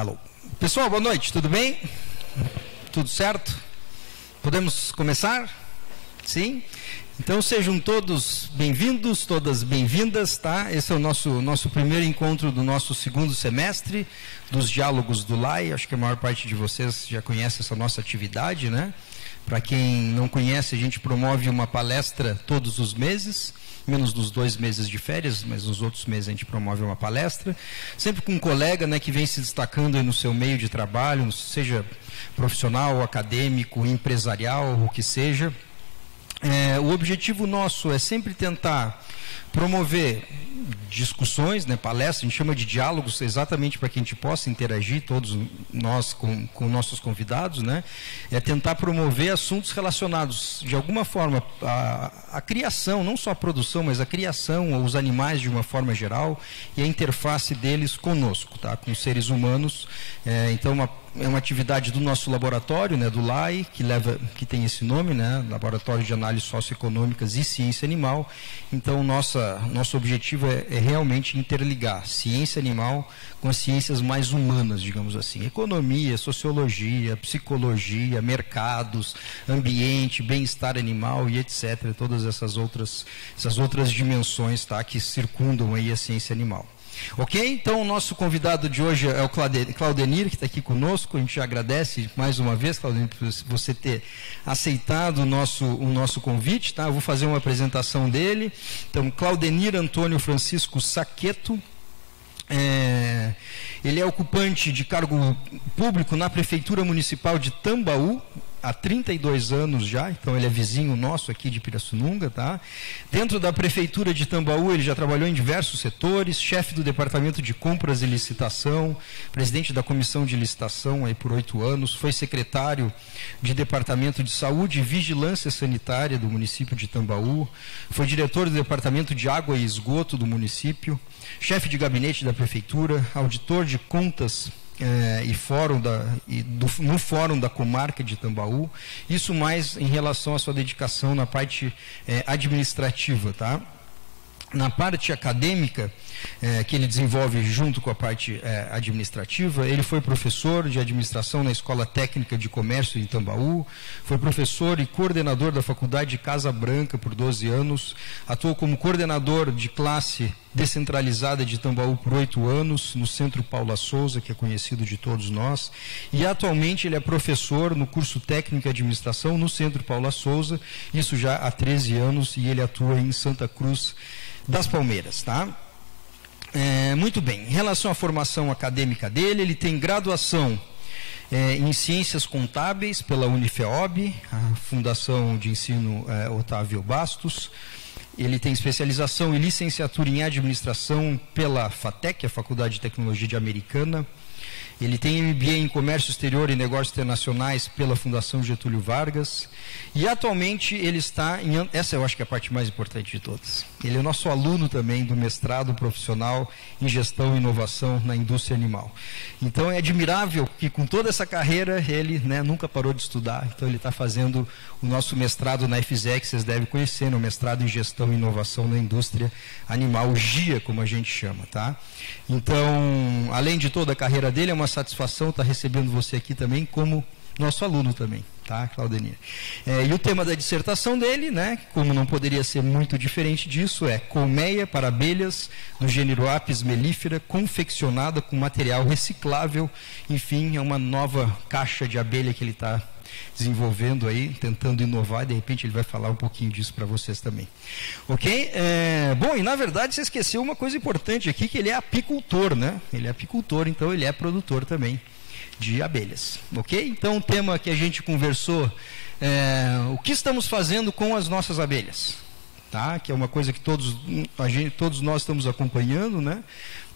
Alô. Pessoal, boa noite, tudo bem? Tudo certo? Podemos começar? Sim? Então sejam todos bem-vindos, todas bem-vindas, tá? Esse é o nosso primeiro encontro do nosso segundo semestre dos Diálogos do LAI. Acho que a maior parte de vocês já conhece essa nossa atividade, né? Para quem não conhece, a gente promove uma palestra todos os meses, menos nos 2 meses de férias, mas nos outros meses a gente promove uma palestra, sempre com um colega, né, que vem se destacando aí no seu meio de trabalho, seja profissional, acadêmico, empresarial, o que seja. O objetivo nosso é sempre tentar promover discussões, né, palestras, a gente chama de diálogos, exatamente para que a gente possa interagir, todos nós com nossos convidados, né, é tentar promover assuntos relacionados, de alguma forma, à criação, não só a produção, mas a criação, ou os animais de uma forma geral, e a interface deles conosco, tá, com os seres humanos. Então, é uma atividade do nosso laboratório, né, do LAI, que tem esse nome, né, Laboratório de Análises Socioeconômicas e Ciência Animal. Então, nosso objetivo é realmente interligar ciência animal com as ciências mais humanas, digamos assim. Economia, sociologia, psicologia, mercados, ambiente, bem-estar animal e etc. Todas essas outras dimensões, tá, que circundam aí a ciência animal. Ok? Então, o nosso convidado de hoje é o Claudenir, que está aqui conosco. A gente já agradece mais uma vez, Claudenir, por você ter aceitado o nosso convite. Tá? Eu vou fazer uma apresentação dele. Então, Claudenir Antônio Francisco Saqueto. Ele é ocupante de cargo público na Prefeitura Municipal de Tambaú, há 32 anos já, então ele é vizinho nosso aqui de Pirassununga, tá? Dentro da Prefeitura de Tambaú, ele já trabalhou em diversos setores, chefe do Departamento de Compras e Licitação, presidente da Comissão de Licitação aí por 8 anos, foi secretário de Departamento de Saúde e Vigilância Sanitária do município de Tambaú, foi diretor do Departamento de Água e Esgoto do município, chefe de gabinete da Prefeitura, auditor de contas no Fórum da Comarca de Tambaú, isso mais em relação à sua dedicação na parte administrativa, tá? Na parte acadêmica, que ele desenvolve junto com a parte administrativa, ele foi professor de administração na Escola Técnica de Comércio em Tambaú, foi professor e coordenador da Faculdade de Casa Branca por 12 anos, atuou como coordenador de classe descentralizada de Tambaú por 8 anos, no Centro Paula Souza, que é conhecido de todos nós, e atualmente ele é professor no curso técnico de administração no Centro Paula Souza, isso já há 13 anos, e ele atua em Santa Cruz das Palmeiras, tá? Muito bem, em relação à formação acadêmica dele, ele tem graduação em Ciências Contábeis pela Unifeob, a Fundação de Ensino Otávio Bastos. Ele tem especialização e licenciatura em Administração pela FATEC, a Faculdade de Tecnologia de Americana. Ele tem MBA em Comércio Exterior e Negócios Internacionais pela Fundação Getúlio Vargas. E atualmente ele está essa eu acho que é a parte mais importante de todas. Ele é nosso aluno também do mestrado profissional em Gestão e Inovação na Indústria Animal. Então é admirável que com toda essa carreira ele, né, nunca parou de estudar. Então ele está fazendo o nosso mestrado na FZE, que vocês devem conhecer, o mestrado em Gestão e Inovação na Indústria Animal, o GIA, como a gente chama, tá? Então, além de toda a carreira dele, é uma satisfação estar recebendo você aqui também como nosso aluno também, tá, Claudenir? E o tema da dissertação dele, né, como não poderia ser muito diferente disso, é colmeia para abelhas do gênero Apis mellifera, confeccionada com material reciclável. Enfim, é uma nova caixa de abelha que ele está desenvolvendo aí, tentando inovar, e de repente ele vai falar um pouquinho disso para vocês também. Ok? Bom, e na verdade você esqueceu uma coisa importante aqui, que ele é apicultor, né? Ele é apicultor, então ele é produtor também de abelhas. Ok? Então o tema que a gente conversou o que estamos fazendo com as nossas abelhas? Tá? Que é uma coisa que todos nós estamos acompanhando, né?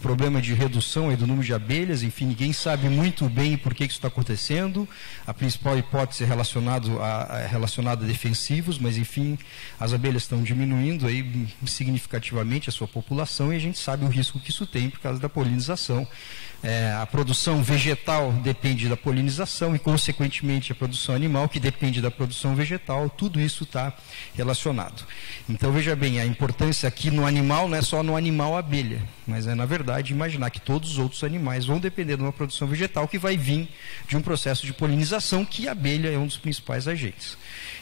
Problema de redução aí do número de abelhas, enfim, ninguém sabe muito bem por que isso está acontecendo. A principal hipótese é relacionada a defensivos, mas enfim, as abelhas estão diminuindo aí significativamente a sua população, e a gente sabe o risco que isso tem por causa da polinização a produção vegetal depende da polinização e, consequentemente, a produção animal, que depende da produção vegetal, tudo isso está relacionado. Então, veja bem, a importância aqui no animal não é só no animal abelha, mas é, na verdade, imaginar que todos os outros animais vão depender de uma produção vegetal que vai vir de um processo de polinização, que a abelha é um dos principais agentes.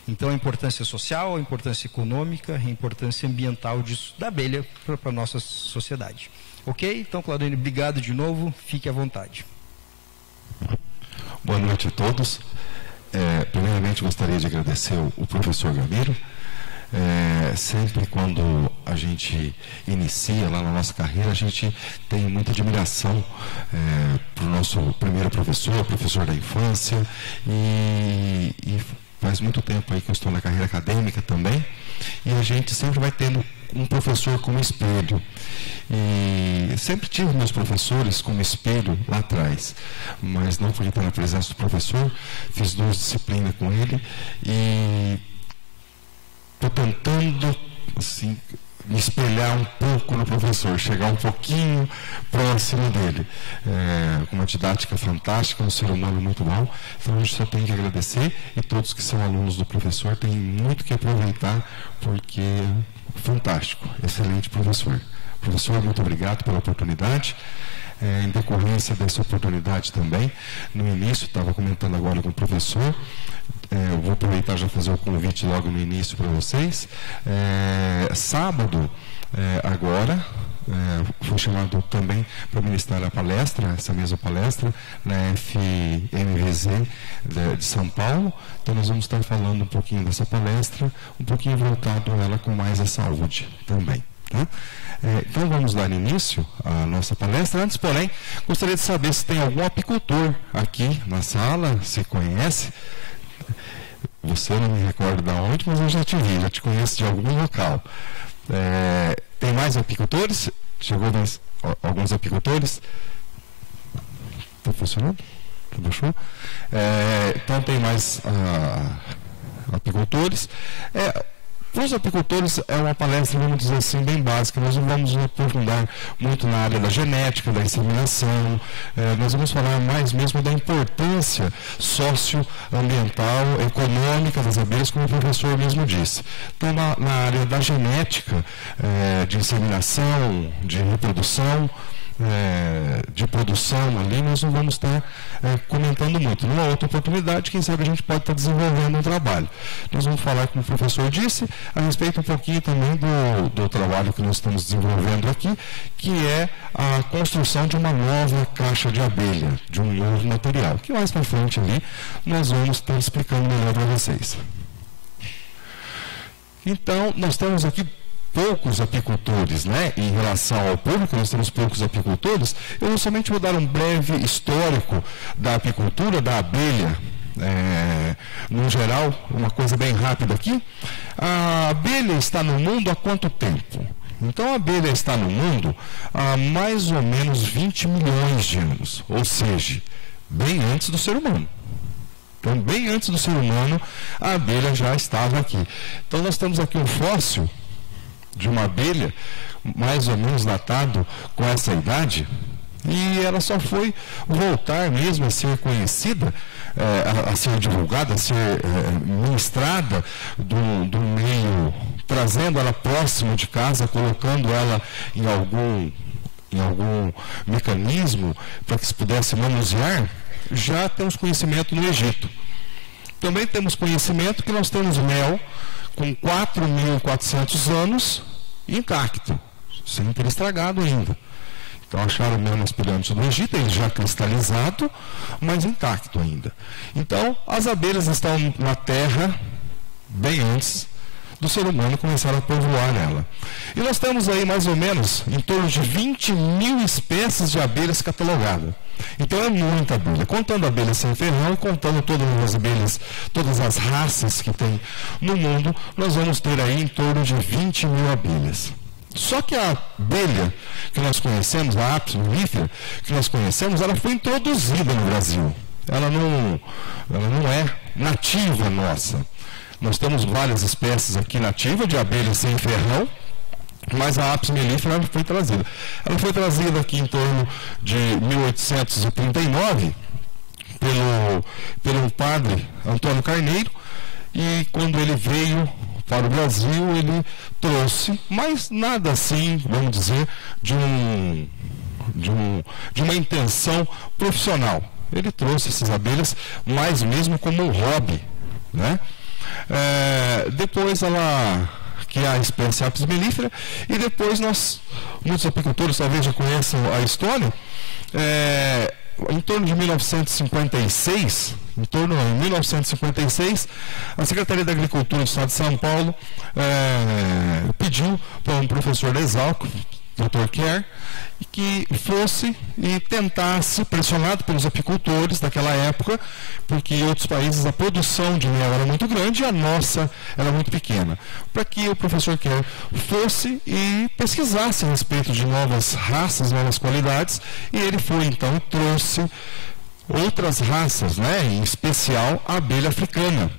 Então, a importância social, a importância econômica, a importância ambiental disso, da abelha para a nossa sociedade. Ok? Então, Claudênio, obrigado de novo. Fique à vontade. Boa noite a todos. Primeiramente, gostaria de agradecer o professor Gamiro. Sempre quando a gente inicia lá na nossa carreira, a gente tem muita admiração para o nosso primeiro professor, professor da infância, e faz muito tempo aí que eu estou na carreira acadêmica também, e a gente sempre vai tendo um professor como espelho. E sempre tive meus professores como espelho lá atrás, mas não fui estar na presença do professor, fiz 2 disciplinas com ele e estou tentando assim, me espelhar um pouco no professor, chegar um pouquinho próximo dele. Com uma didática fantástica, um ser humano muito bom. Então a gente só tem que agradecer, e todos que são alunos do professor têm muito que aproveitar, porque fantástico, excelente professor. Professor, muito obrigado pela oportunidade. Em decorrência dessa oportunidade também, no início, estava comentando agora com o professor, eu vou aproveitar já fazer o convite logo no início para vocês. Sábado, agora, fui chamado também para ministrar a palestra, essa mesma palestra, na FMVZ de São Paulo. Então nós vamos estar falando um pouquinho dessa palestra, um pouquinho voltado a ela com mais a saúde também. Tá? Então vamos dar início à nossa palestra. Antes, porém, gostaria de saber se tem algum apicultor aqui na sala, se conhece. Você não me recordo de onde, mas eu já te vi, já te conheço de algum local. Tem mais apicultores? Chegou mais alguns apicultores? Está funcionando? Tudo show? Então tem mais apicultores. Para os apicultores é uma palestra, vamos dizer assim, bem básica. Nós não vamos nos aprofundar muito na área da genética, da inseminação. Nós vamos falar mais mesmo da importância socioambiental, econômica das abelhas, como o professor mesmo disse. Então, na área da genética, de inseminação, de reprodução, de produção ali, nós não vamos estar comentando muito. Numa outra oportunidade, quem sabe a gente pode estar desenvolvendo um trabalho. Nós vamos falar, como o professor disse, a respeito um pouquinho também do trabalho que nós estamos desenvolvendo aqui, que é a construção de uma nova caixa de abelha, de um novo material, que mais para frente ali nós vamos estar explicando melhor para vocês. Então, nós temos aqui poucos apicultores, né? Em relação ao público, nós temos poucos apicultores. Eu somente vou dar um breve histórico da apicultura, da abelha, no geral, uma coisa bem rápida aqui. A abelha está no mundo há quanto tempo? Então, a abelha está no mundo há mais ou menos 20 milhões de anos, ou seja, bem antes do ser humano. Então, bem antes do ser humano, a abelha já estava aqui. Então, nós temos aqui um fóssil de uma abelha, mais ou menos datado com essa idade, e ela só foi voltar mesmo a ser conhecida, a ser divulgada, a ser ministrada do meio, trazendo ela próximo de casa, colocando ela em algum mecanismo para que se pudesse manusear. Já temos conhecimento no Egito. Também temos conhecimento que nós temos mel com 4.400 anos intacto, sem ter estragado ainda. Então acharam mel nas pirâmides do Egito, ele já cristalizado, mas intacto ainda. Então as abelhas estão na terra bem antes do ser humano começar a povoar ela. E nós temos aí mais ou menos em torno de 20 mil espécies de abelhas catalogadas. Então é muita abelha. Contando abelhas sem ferrão e contando todas as abelhas, todas as raças que tem no mundo, nós vamos ter aí em torno de 20 mil abelhas. Só que a abelha que nós conhecemos, a Apis mellifera, que nós conhecemos, ela foi introduzida no Brasil. Ela não é nativa nossa. Nós temos várias espécies aqui nativas de abelhas sem ferrão, mas a apis mellifera foi trazida. Ela foi trazida aqui em torno de 1839 pelo padre Antônio Carneiro, e quando ele veio para o Brasil, ele trouxe, mas nada assim, vamos dizer, de uma intenção profissional. Ele trouxe essas abelhas mais mesmo como um hobby, né? Depois que é a espécie apis mellifera, e depois muitos apicultores talvez já conheçam a história, em torno de 1956, a Secretaria da Agricultura do Estado de São Paulo pediu para um professor da Exalc, Dr. Kerr, que fosse e tentasse, pressionado pelos apicultores daquela época, porque em outros países a produção de mel era muito grande e a nossa era muito pequena, para que o professor Kerr fosse e pesquisasse a respeito de novas raças, novas qualidades, e ele foi então e trouxe outras raças, né, em especial a abelha africana,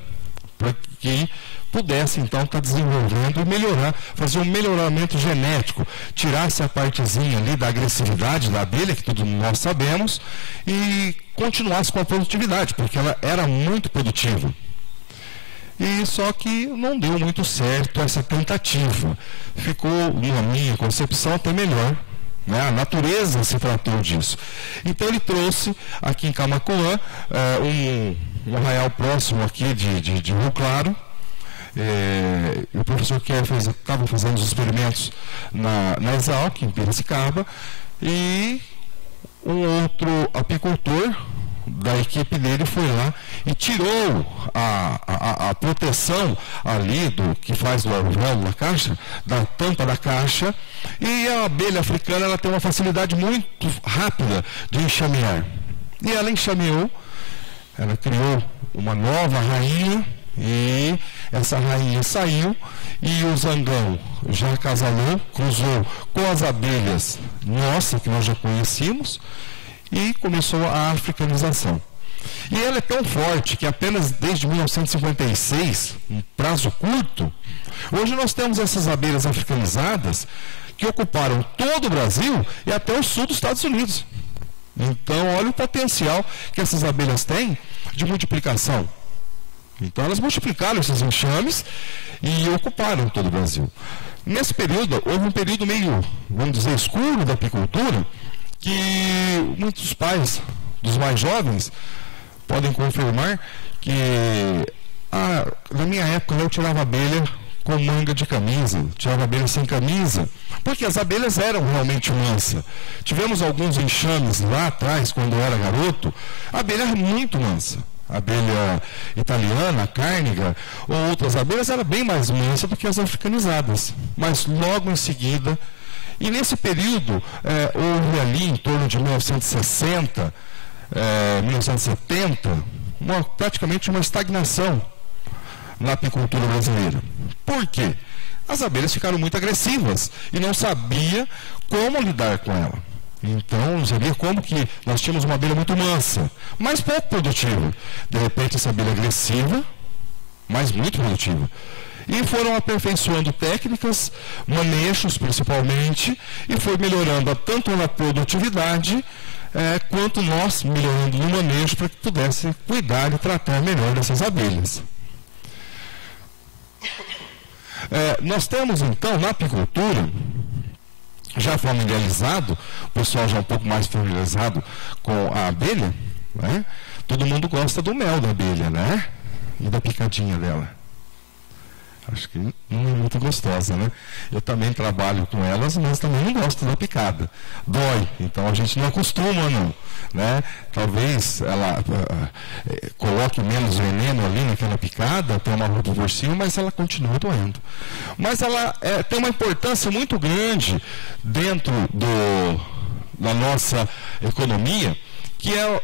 para que pudesse então estar desenvolvendo e melhorar, fazer um melhoramento genético, tirasse a partezinha ali da agressividade da abelha, que todos nós sabemos, e continuasse com a produtividade, porque ela era muito produtiva. E só que não deu muito certo essa tentativa. Ficou, na minha concepção, até melhor. A natureza se tratou disso. Então ele trouxe aqui em Camaquã, um arraial próximo aqui de Rio Claro. O professor Kerr estava fazendo os experimentos na Exalc, em Piracicaba, e um outro apicultor da equipe dele foi lá e tirou a proteção ali que faz do alvéolo da caixa, da tampa da caixa, e a abelha africana ela tem uma facilidade muito rápida de enxamear. E ela enxameou, ela criou uma nova rainha, e essa rainha saiu e o zangão já acasalou, cruzou com as abelhas nossas, que nós já conhecíamos, e começou a africanização. E ela é tão forte que apenas desde 1956, um prazo curto, hoje nós temos essas abelhas africanizadas que ocuparam todo o Brasil e até o sul dos Estados Unidos. Então, olha o potencial que essas abelhas têm de multiplicação. Então, elas multiplicaram esses enxames e ocuparam todo o Brasil. Nesse período, houve um período meio, vamos dizer, escuro da apicultura, que muitos pais dos mais jovens podem confirmar que na minha época eu tirava abelha com manga de camisa, tirava abelha sem camisa, porque as abelhas eram realmente mansas. Tivemos alguns enxames lá atrás, quando eu era garoto, a abelha era muito mansa. A abelha italiana, a cárniga, ou outras abelhas, era bem mais mansa do que as africanizadas. Mas logo em seguida, e nesse período, houve ali em torno de 1960, 1970, praticamente uma estagnação na apicultura brasileira. Por quê? As abelhas ficaram muito agressivas e não sabia como lidar com ela. Então, não sabia como que nós tínhamos uma abelha muito mansa, mas pouco produtiva. De repente, essa abelha agressiva, mas muito produtiva. E foram aperfeiçoando técnicas, manejos principalmente, e foi melhorando tanto na produtividade, quanto nós melhorando no manejo para que pudesse cuidar e tratar melhor dessas abelhas. Nós temos, então, na apicultura, já familiarizado, o pessoal já um pouco mais familiarizado com a abelha, né? Todo mundo gosta do mel da abelha, né? E da picadinha dela. Acho que não é muito gostosa, né? Eu também trabalho com elas, mas também não gosto da picada. Dói, então a gente não acostuma, não. Né? Talvez ela coloque menos veneno ali naquela picada, tem uma roupa por cima, mas ela continua doendo. Mas ela tem uma importância muito grande dentro da nossa economia, que é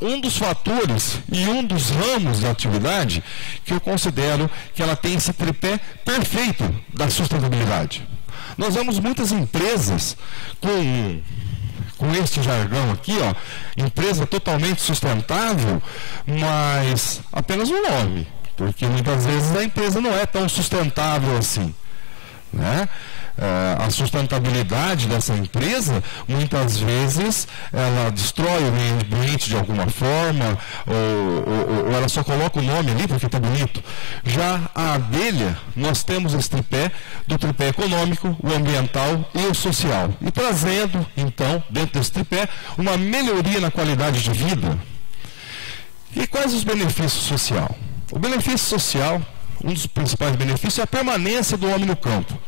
um dos fatores e um dos ramos da atividade que eu considero que ela tem esse tripé perfeito da sustentabilidade. Nós vemos muitas empresas com este jargão aqui, ó, empresa totalmente sustentável, mas apenas um nome, porque muitas vezes a empresa não é tão sustentável assim, né? a sustentabilidade dessa empresa, muitas vezes ela destrói o meio ambiente de alguma forma, ou ela só coloca o nome ali porque está bonito. Já a abelha, nós temos esse tripé, do tripé econômico, o ambiental e o social. E trazendo, então, dentro desse tripé, uma melhoria na qualidade de vida. E quais os benefícios sociais? O benefício social, um dos principais benefícios, é a permanência do homem no campo.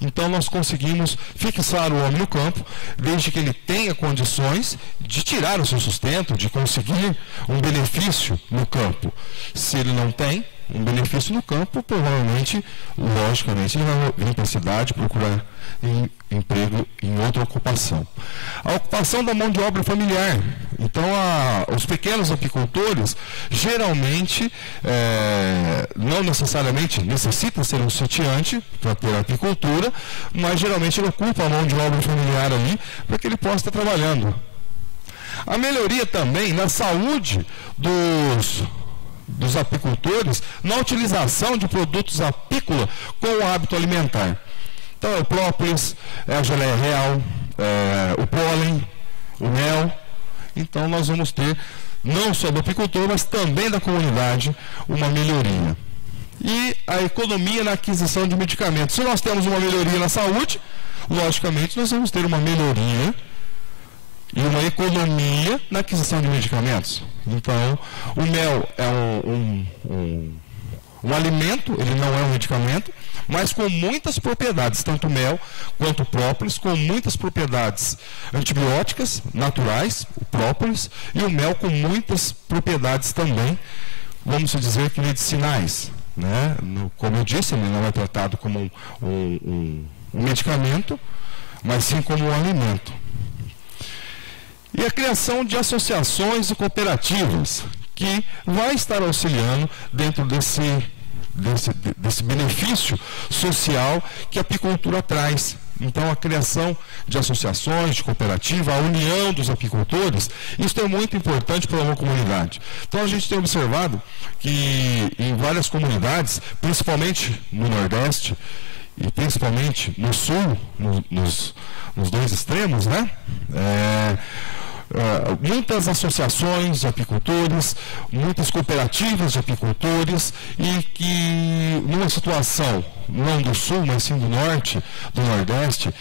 Então nós conseguimos fixar o homem no campo, desde que ele tenha condições de tirar o seu sustento, de conseguir um benefício no campo. Se ele não tem um benefício no campo, provavelmente, logicamente, ele vai vir para a cidade procurar emprego em outra ocupação. A ocupação da mão de obra familiar. Então, os pequenos apicultores, geralmente, não necessariamente necessita ser um sitiante para ter a apicultura, mas geralmente ele ocupa a mão de obra familiar ali para que ele possa estar trabalhando. A melhoria também na saúde dos apicultores na utilização de produtos apícola com o hábito alimentar. Então, é o própolis, é a geleia real, o pólen, o mel. Então, nós vamos ter, não só do apicultor, mas também da comunidade, uma melhoria. E a economia na aquisição de medicamentos. Se nós temos uma melhoria na saúde, logicamente, nós vamos ter uma melhoria e uma economia na aquisição de medicamentos. Então, o mel é um alimento, ele não é um medicamento, mas com muitas propriedades, tanto o mel quanto o própolis, com muitas propriedades antibióticas naturais, o própolis, e o mel com muitas propriedades também, vamos dizer que medicinais. Né? Como eu disse, ele não é tratado como um medicamento, mas sim como um alimento. E a criação de associações e cooperativas, que vai estar auxiliando dentro desse benefício social que a apicultura traz. Então, a criação de associações, de cooperativa, a união dos apicultores, isso é muito importante para uma comunidade. Então, a gente tem observado que em várias comunidades, principalmente no Nordeste e principalmente no Sul, nos dois extremos, né? Muitas associações de apicultores, muitas cooperativas de apicultores, e que numa situação não do sul, mas sim do norte, do nordeste,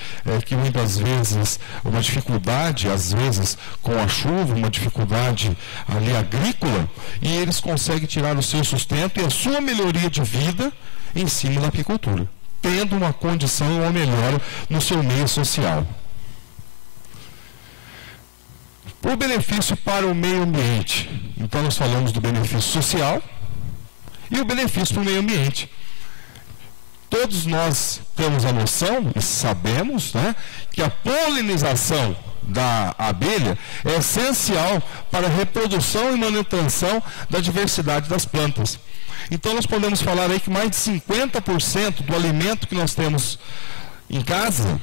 que muitas vezes uma dificuldade, às vezes com a chuva, uma dificuldade ali agrícola, e eles conseguem tirar o seu sustento e a sua melhoria de vida em cima da apicultura, tendo uma condição e uma melhora no seu meio social. O benefício para o meio ambiente. Então, nós falamos do benefício social e o benefício para o meio ambiente. Todos nós temos a noção e sabemos, né, que a polinização da abelha é essencial para a reprodução e manutenção da diversidade das plantas. Então, nós podemos falar aí que mais de 50% do alimento que nós temos em casa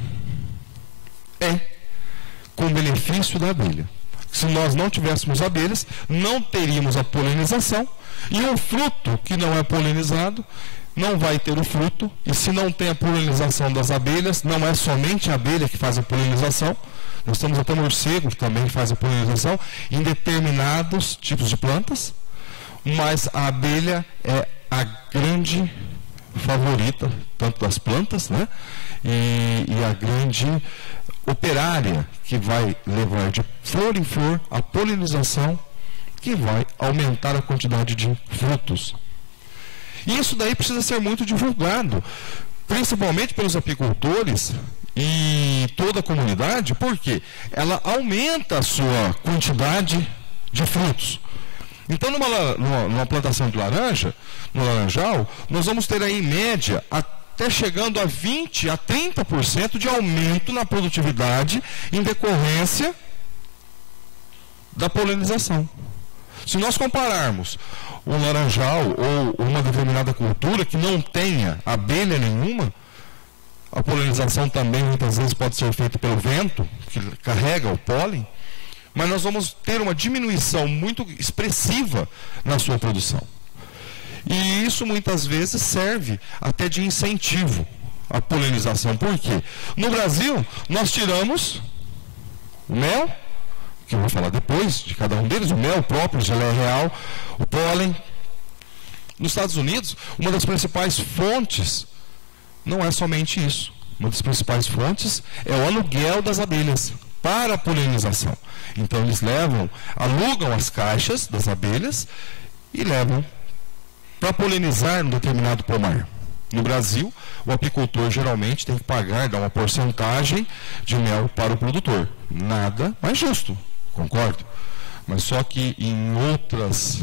é com benefício da abelha. Se nós não tivéssemos abelhas, não teríamos a polinização, e um fruto que não é polinizado não vai ter o fruto, e se não tem a polinização das abelhas, não é somente a abelha que faz a polinização, nós temos até morcego que também faz a polinização em determinados tipos de plantas, mas a abelha é a grande favorita, tanto das plantas, né, e a grande operária que vai levar de flor em flor a polinização, que vai aumentar a quantidade de frutos. E isso daí precisa ser muito divulgado, principalmente pelos apicultores e toda a comunidade, porque ela aumenta a sua quantidade de frutos. Então, numa plantação de laranja, no laranjal, nós vamos ter aí em média até chegando a 20% a 30% de aumento na produtividade em decorrência da polinização. Se nós compararmos um laranjal ou uma determinada cultura que não tenha abelha nenhuma, a polinização também muitas vezes pode ser feita pelo vento, que carrega o pólen, mas nós vamos ter uma diminuição muito expressiva na sua produção. E isso muitas vezes serve até de incentivo a polinização. Por quê? No Brasil, nós tiramos o mel, que eu vou falar depois de cada um deles, o mel próprio, geleia real, o pólen. Nos Estados Unidos, uma das principais fontes, não é somente isso, uma das principais fontes é o aluguel das abelhas para a polinização. Então eles alugam as caixas das abelhas e levam para polinizar um determinado pomar. No Brasil, o apicultor geralmente tem que dar uma porcentagem de mel para o produtor. Nada mais justo, concordo. Mas só que em outros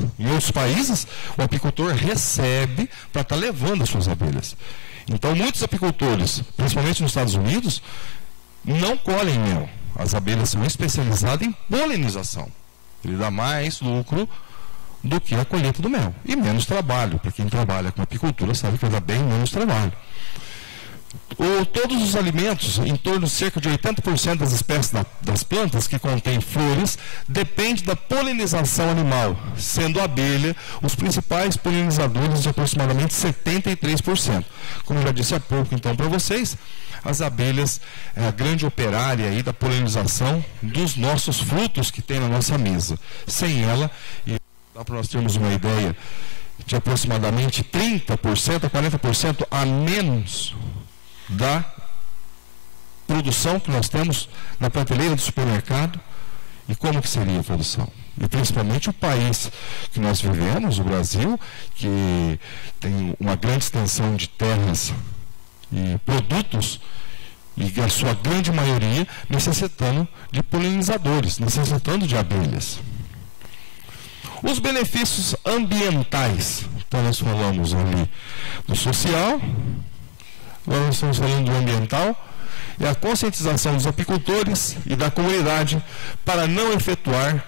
países, o apicultor recebe para estar levando as suas abelhas. Então, muitos apicultores, principalmente nos Estados Unidos, não colhem mel. As abelhas são especializadas em polinização. Ele dá mais lucro do que a colheita do mel. E menos trabalho. Para quem trabalha com apicultura sabe que vai dar bem menos trabalho. Todos os alimentos, em torno de cerca de 80% das espécies das plantas que contêm flores, depende da polinização animal, sendo a abelha os principais polinizadores de aproximadamente 73%. Como eu já disse há pouco, então, para vocês, as abelhas é a grande operária aí da polinização dos nossos frutos que tem na nossa mesa. Sem ela, e dá para nós termos uma ideia de aproximadamente 30% a 40% a menos da produção que nós temos na prateleira do supermercado. E como que seria a produção? E principalmente o país que nós vivemos, o Brasil, que tem uma grande extensão de terras e produtos, e a sua grande maioria necessitando de polinizadores, necessitando de abelhas. Os benefícios ambientais. Então nós falamos ali do social, agora nós estamos falando do ambiental, e a conscientização dos apicultores e da comunidade para não efetuar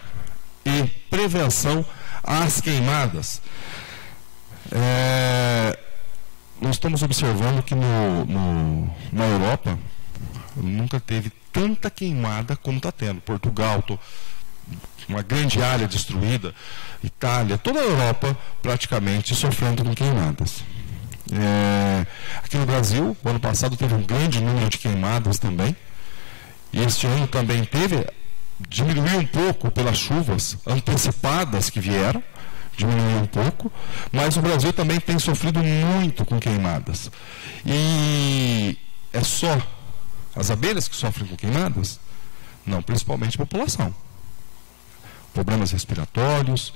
e prevenção às queimadas. Nós estamos observando que na Europa nunca teve tanta queimada como está tendo. Portugal, uma grande área destruída, Itália, toda a Europa praticamente sofrendo com queimadas. Aqui no Brasil, o ano passado teve um grande número de queimadas também, e este ano também diminuiu um pouco pelas chuvas antecipadas que vieram, diminuiu um pouco, mas o Brasil também tem sofrido muito com queimadas. E é só as abelhas que sofrem com queimadas? Não, principalmente a população. Problemas respiratórios,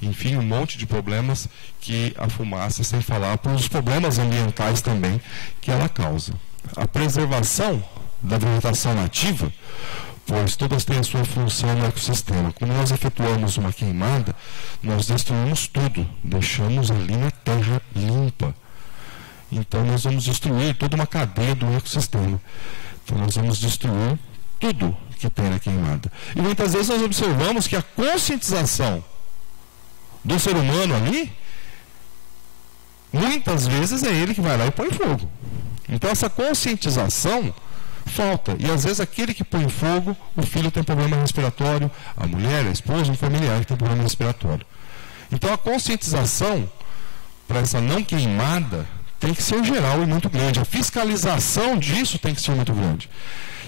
enfim, um monte de problemas que a fumaça, sem falar por os problemas ambientais também que ela causa. A preservação da vegetação nativa, pois todas têm a sua função no ecossistema. Quando nós efetuamos uma queimada, nós destruímos tudo, deixamos ali na terra limpa. Então nós vamos destruir toda uma cadeia do ecossistema. Então nós vamos destruir tudo que tem na queimada. E muitas vezes nós observamos que a conscientização do ser humano ali, muitas vezes é ele que vai lá e põe fogo. Então essa conscientização falta. E às vezes aquele que põe fogo, o filho tem problema respiratório, a mulher, a esposa, um familiar que tem problema respiratório. Então a conscientização para essa não queimada tem que ser geral e muito grande. A fiscalização disso tem que ser muito grande.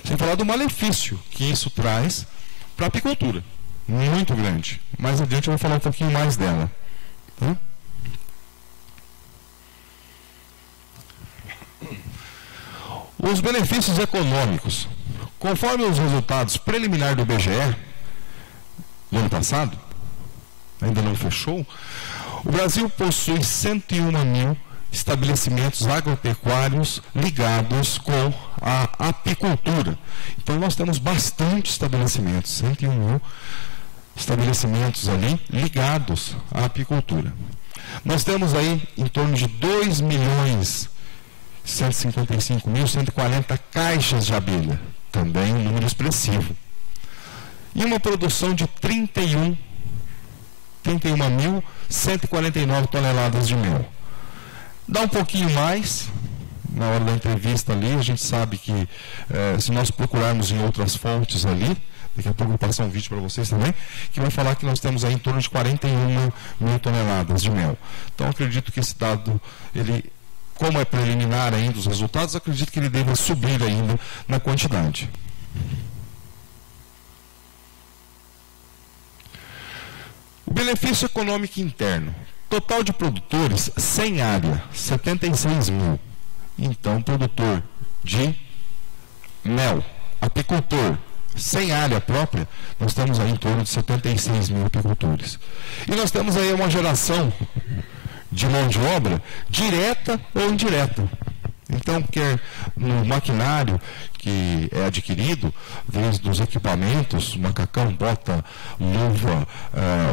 Sem falar do malefício que isso traz para a apicultura. Muito grande. Mais adiante eu vou falar um pouquinho mais dela. Tá? Os benefícios econômicos. Conforme os resultados preliminares do IBGE, do ano passado, ainda não fechou, o Brasil possui 101 mil estabelecimentos agropecuários ligados com a apicultura. Então nós temos bastante estabelecimentos, 101 mil estabelecimentos ali ligados à apicultura. Nós temos aí em torno de 2.155.140 caixas de abelha, também um número expressivo. E uma produção de 31.149 toneladas de mel. Dá um pouquinho mais, na hora da entrevista ali, a gente sabe que se nós procurarmos em outras fontes ali, daqui a pouco eu vou passar um vídeo para vocês também, que vai falar que nós temos aí em torno de 41 mil toneladas de mel. Então acredito que esse dado ele como é preliminar ainda os resultados, acredito que ele deva subir ainda na quantidade. O benefício econômico interno. Total de produtores sem área, 76 mil. Então, produtor de mel, apicultor, sem área própria, nós temos aí em torno de 76 mil apicultores. E nós temos aí uma geração de mão de obra direta ou indireta. Então, quer no maquinário que é adquirido, desde os equipamentos, macacão, bota, luva,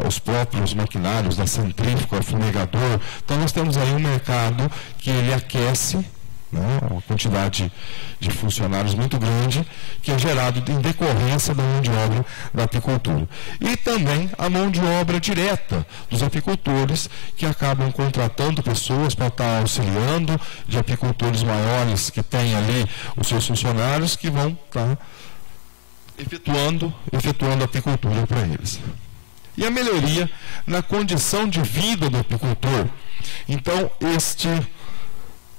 os próprios maquinários da centrífuga, fumegador. Então, nós temos aí um mercado que ele aquece, né, uma quantidade de funcionários muito grande, que é gerado em decorrência da mão de obra da apicultura. E também a mão de obra direta dos apicultores, que acabam contratando pessoas para estar auxiliando, de apicultores maiores que têm ali os seus funcionários, que vão estar efetuando a apicultura para eles. E a melhoria na condição de vida do apicultor. Então,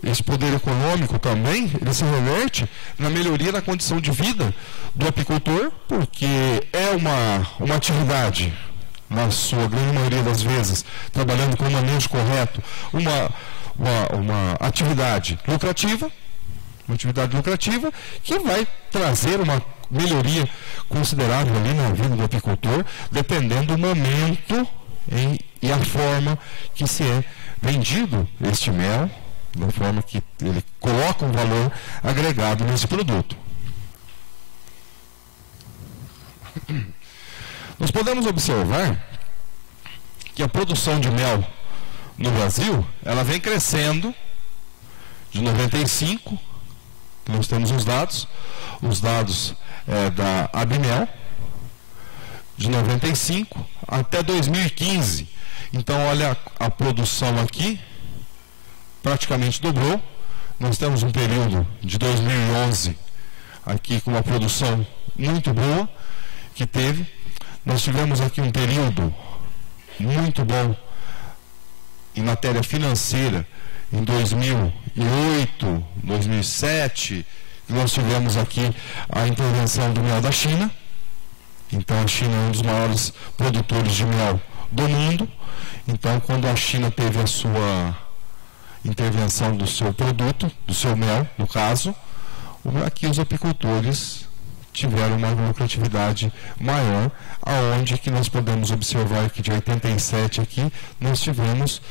esse poder econômico também, ele se reverte na melhoria da condição de vida do apicultor, porque é uma atividade, na sua grande maioria das vezes, trabalhando com o manejo correto, uma atividade lucrativa, que vai trazer uma melhoria considerável ali na vida do apicultor, dependendo do momento e a forma que se é vendido este mel, da forma que ele coloca um valor agregado nesse produto. Nós podemos observar que a produção de mel no Brasil, ela vem crescendo de 95, nós temos os dados da Abimel, de 95 até 2015. Então, olha a produção aqui, praticamente dobrou. Nós temos um período de 2011 aqui com uma produção muito boa que teve. Nós tivemos aqui um período muito bom em matéria financeira em 2008, 2007, nós tivemos aqui a intervenção do mel da China. Então a China é um dos maiores produtores de mel do mundo. Então, quando a China teve a sua intervenção do seu produto, do seu mel, no caso, aqui os apicultores tiveram uma lucratividade maior, aonde que nós podemos observar que de 87 aqui, nós tivemos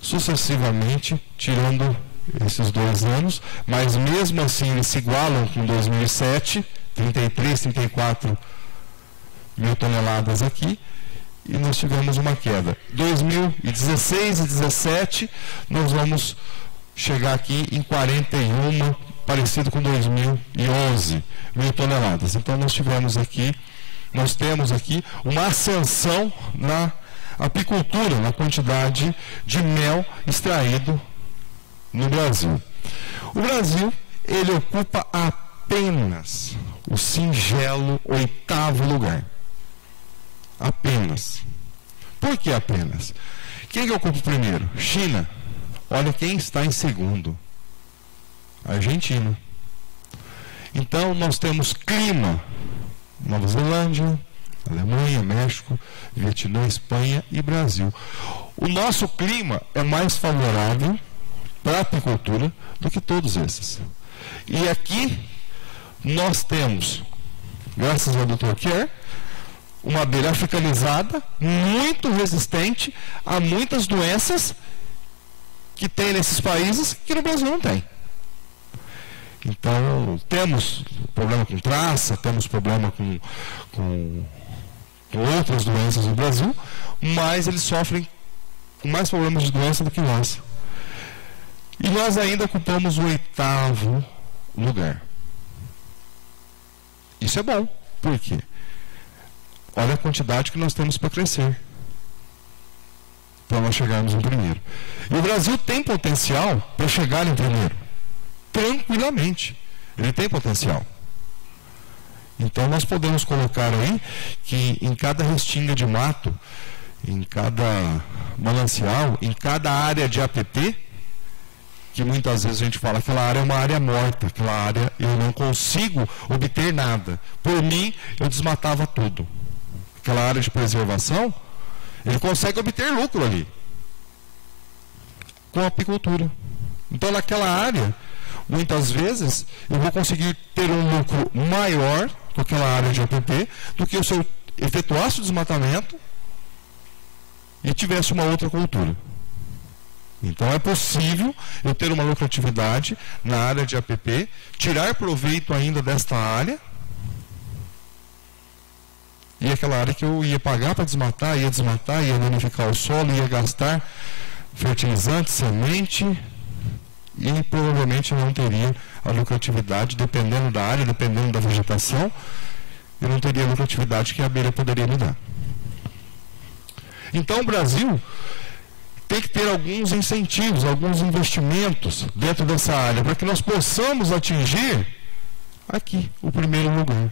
sucessivamente, tirando esses 2 anos, mas mesmo assim eles se igualam com 2007, 33, 34 mil toneladas aqui, e nós tivemos uma queda. 2016 e 2017, nós vamos chegar aqui em 41, parecido com 2011 mil toneladas. Então nós temos aqui uma ascensão na apicultura, na quantidade de mel extraído no Brasil. O Brasil, ele ocupa apenas o singelo 8º lugar. Apenas. Por que apenas? Quem que ocupa o primeiro? China. Olha quem está em segundo. Argentina. Então nós temos clima: Nova Zelândia, Alemanha, México, Vietnã, Espanha e Brasil. O nosso clima é mais favorável para a apicultura do que todos esses. E aqui nós temos, graças ao Dr. Kerr, uma abelha africanizada muito resistente a muitas doenças que tem nesses países que no Brasil não tem. Então, temos problema com traça, temos problema com outras doenças no Brasil, mas eles sofrem com mais problemas de doença do que nós. E nós ainda ocupamos o 8º lugar. Isso é bom. Por quê? Olha a quantidade que nós temos para crescer, para nós chegarmos em primeiro. E o Brasil tem potencial para chegar em primeiro. Tranquilamente. Ele tem potencial. Então nós podemos colocar aí que em cada restinga de mato, em cada manancial, em cada área de APP que muitas vezes a gente fala, aquela área é uma área morta, aquela área eu não consigo obter nada. Por mim, eu desmatava tudo. Aquela área de preservação, ele consegue obter lucro ali, com a apicultura. Então, naquela área, muitas vezes, eu vou conseguir ter um lucro maior com aquela área de APP do que se eu efetuasse o desmatamento e tivesse uma outra cultura. Então é possível eu ter uma lucratividade na área de APP, tirar proveito ainda desta área, e aquela área que eu ia pagar para desmatar, ia danificar o solo, ia gastar fertilizante, semente, e provavelmente não teria a lucratividade, dependendo da área, dependendo da vegetação, eu não teria a lucratividade que a abelha poderia me dar. Então o Brasil tem que ter alguns incentivos, alguns investimentos dentro dessa área, para que nós possamos atingir aqui o primeiro lugar.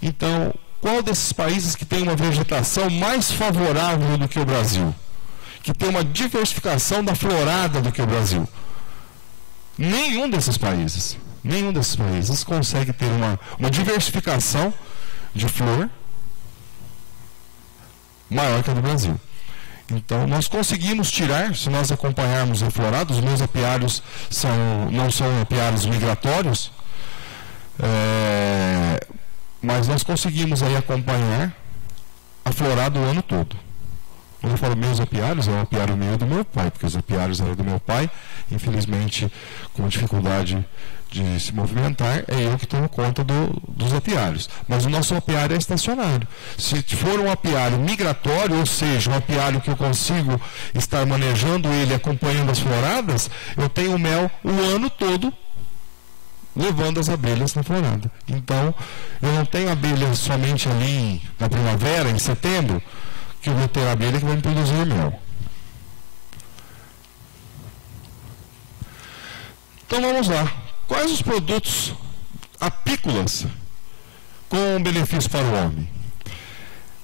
Então, qual desses países que tem uma vegetação mais favorável do que o Brasil? Que tem uma diversificação da florada do que o Brasil? Nenhum desses países consegue ter uma diversificação de flor maior que a do Brasil. Então, nós conseguimos tirar, se nós acompanharmos a florada, os meus apiários não são apiários migratórios, mas nós conseguimos aí acompanhar a florada o ano todo. Quando eu falo meus apiários, é um apiário meu e do meu pai, porque os apiários eram do meu pai, infelizmente, com dificuldade de se movimentar, é eu que tomo conta dos apiários. Mas o nosso apiário é estacionário. Se for um apiário migratório, ou seja, um apiário que eu consigo estar manejando ele, acompanhando as floradas, eu tenho mel o ano todo levando as abelhas na florada. Então, eu não tenho abelha somente ali na primavera, em setembro, que eu vou ter abelha que vai me produzir mel. Então vamos lá. Quais os produtos apícolas com benefício para o homem?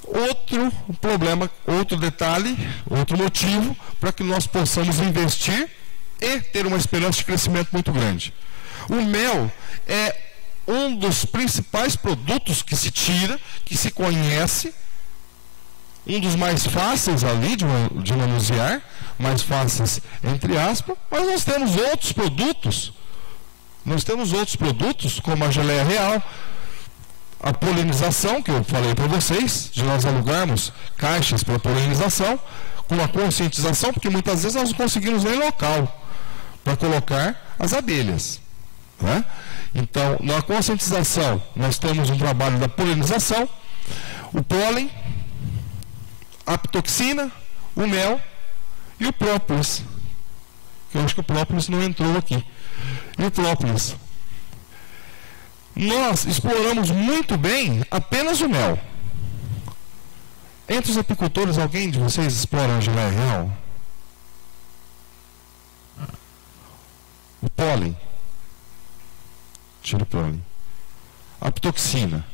Outro problema, outro detalhe, outro motivo para que nós possamos investir e ter uma esperança de crescimento muito grande. O mel é um dos principais produtos que se tira, que se conhece, um dos mais fáceis ali de manusear, mais fáceis entre aspas, mas nós temos outros produtos. Nós temos outros produtos, como a geleia real, a polinização, que eu falei para vocês, de nós alugarmos caixas para polinização, com uma conscientização, porque muitas vezes nós não conseguimos nem local para colocar as abelhas. Né? Então, na conscientização, nós temos um trabalho da polinização, o pólen, a apitoxina, o mel e o própolis. Eu acho que o própolis não entrou aqui. E o própolis. Nós exploramos muito bem apenas o mel. Entre os apicultores, alguém de vocês explora a geleia real? O pólen. Tira o pólen. A apitoxina.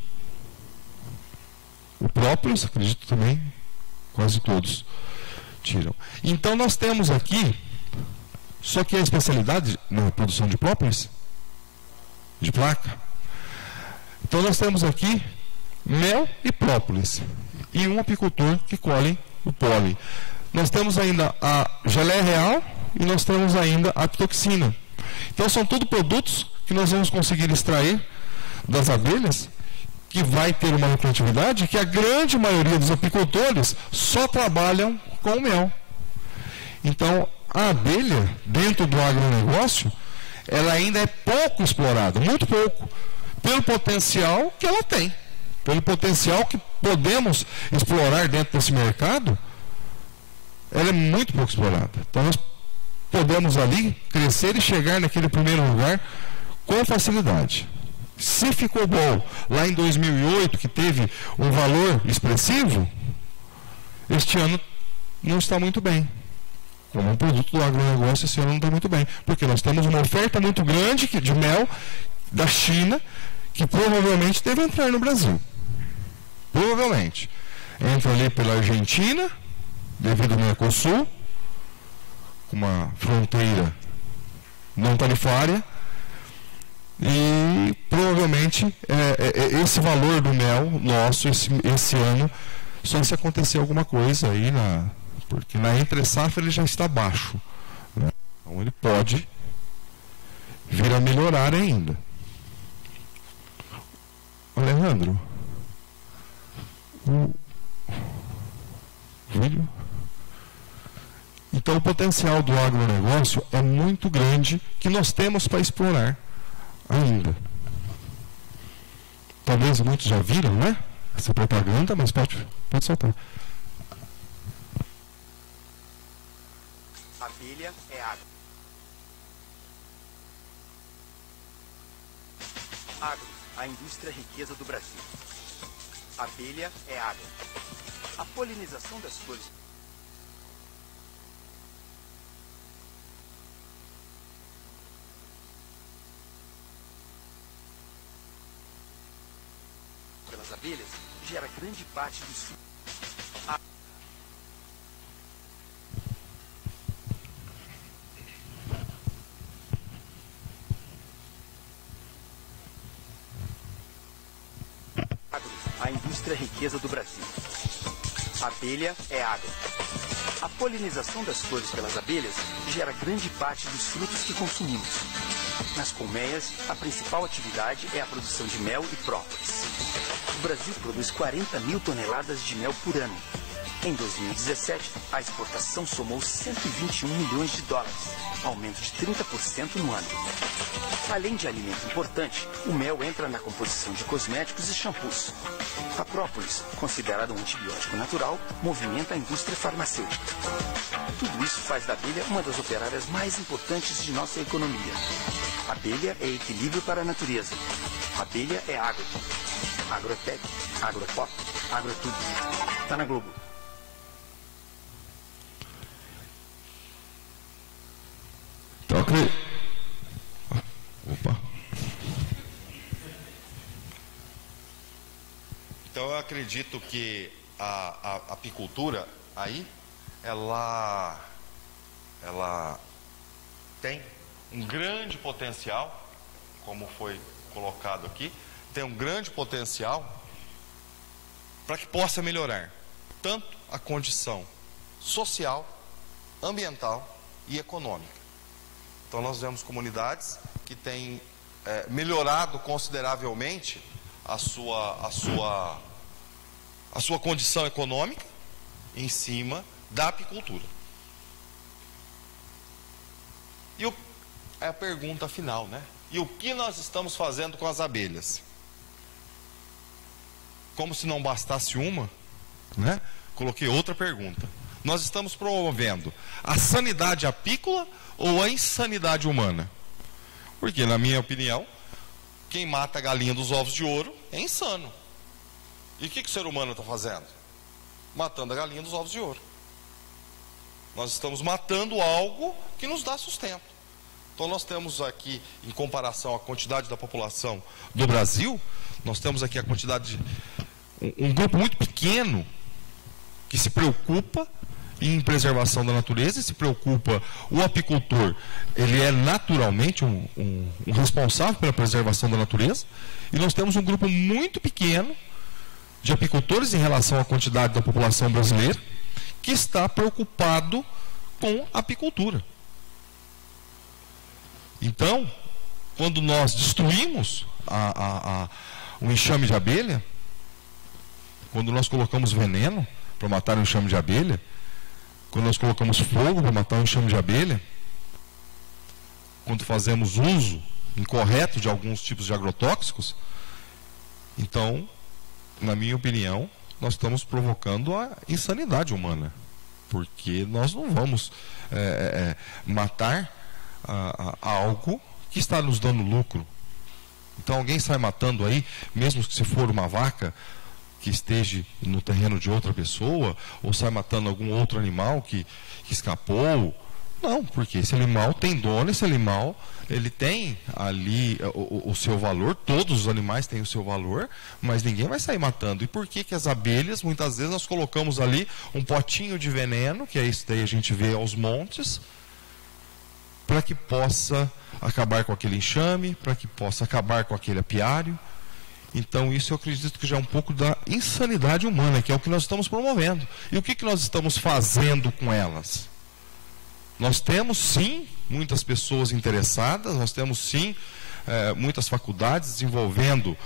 O própolis, acredito também, quase todos tiram. Então nós temos aqui, só que a especialidade na produção de própolis, de placa. Então nós temos aqui mel e própolis e um apicultor que colhe o pólen. Nós temos ainda a geleia real e nós temos ainda a apitoxina. Então são tudo produtos que nós vamos conseguir extrair das abelhas, que vai ter uma lucratividade, que a grande maioria dos apicultores só trabalham com o mel. Então, a abelha, dentro do agronegócio, ela ainda é pouco explorada, muito pouco, pelo potencial que ela tem, pelo potencial que podemos explorar dentro desse mercado, ela é muito pouco explorada. Então, nós podemos ali crescer e chegar naquele primeiro lugar com facilidade. Se ficou bom lá em 2008, que teve um valor expressivo, este ano não está muito bem. Como um produto do agronegócio, esse ano não está muito bem. Porque nós temos uma oferta muito grande de mel da China, que provavelmente deve entrar no Brasil. Provavelmente. Entra ali pela Argentina, devido ao Mercosul, uma fronteira não tarifária, e provavelmente esse valor do mel nosso esse ano, só se acontecer alguma coisa aí, porque na entre-safra ele já está baixo, né? Então ele pode vir a melhorar ainda. Alejandro, o vídeo. Então o potencial do agronegócio é muito grande, que nós temos para explorar ainda. Talvez muitos já viram, né? Essa propaganda, mas pode soltar. Abelha é água. Agro, a indústria riqueza do Brasil. Abelha é água. A polinização das flores pelas abelhas gera grande parte dos a indústria riqueza do Brasil. Abelha é água. A polinização das flores pelas abelhas gera grande parte dos frutos que consumimos. Nas colmeias, a principal atividade é a produção de mel e própolis. O Brasil produz 40 mil toneladas de mel por ano. Em 2017, a exportação somou 121 milhões de dólares, aumento de 30% no ano. Além de alimento importante, o mel entra na composição de cosméticos e shampoos. A própolis, considerada um antibiótico natural, movimenta a indústria farmacêutica. Tudo isso faz da abelha uma das operárias mais importantes de nossa economia. Abelha é equilíbrio para a natureza. Abelha é água. Agrotec, agropop, agrotudo. Tá na Globo. Então eu acredito que a apicultura aí, ela tem um grande potencial, como foi colocado aqui, tem um grande potencial para que possa melhorar tanto a condição social, ambiental e econômica. Então nós vemos comunidades que têm melhorado consideravelmente a sua condição econômica em cima da apicultura. E é a pergunta final, né? E o que nós estamos fazendo com as abelhas? Como se não bastasse uma, né? Coloquei outra pergunta. Nós estamos promovendo a sanidade apícola ou a insanidade humana? Porque, na minha opinião, quem mata a galinha dos ovos de ouro é insano. E o que o ser humano está fazendo? Matando a galinha dos ovos de ouro. Nós estamos matando algo que nos dá sustento. Então nós temos aqui, em comparação à quantidade da população do Brasil, nós temos aqui a quantidade um grupo muito pequeno que se preocupa em preservação da natureza, e se preocupa, o apicultor, ele é naturalmente um responsável pela preservação da natureza, e nós temos um grupo muito pequeno de apicultores em relação à quantidade da população brasileira, que está preocupado com a apicultura. Então, quando nós destruímos o enxame de abelha, quando nós colocamos veneno para matar o enxame de abelha, quando nós colocamos fogo para matar o enxame de abelha, quando fazemos uso incorreto de alguns tipos de agrotóxicos, então, na minha opinião, nós estamos provocando a insanidade humana, porque nós não vamos matar algo que está nos dando lucro. Então alguém sai matando aí, mesmo que se for uma vaca que esteja no terreno de outra pessoa, ou sai matando algum outro animal que escapou. Não, porque esse animal tem dono, esse animal ele tem ali o seu valor, todos os animais têm o seu valor, mas ninguém vai sair matando. E por que as abelhas, muitas vezes nós colocamos ali um potinho de veneno, que é isso daí a gente vê aos montes, para que possa acabar com aquele enxame, para que possa acabar com aquele apiário. Então, isso eu acredito que já é um pouco da insanidade humana, que é o que nós estamos promovendo. E o que nós estamos fazendo com elas? Nós temos, sim, muitas pessoas interessadas, nós temos, sim, muitas faculdades desenvolvendo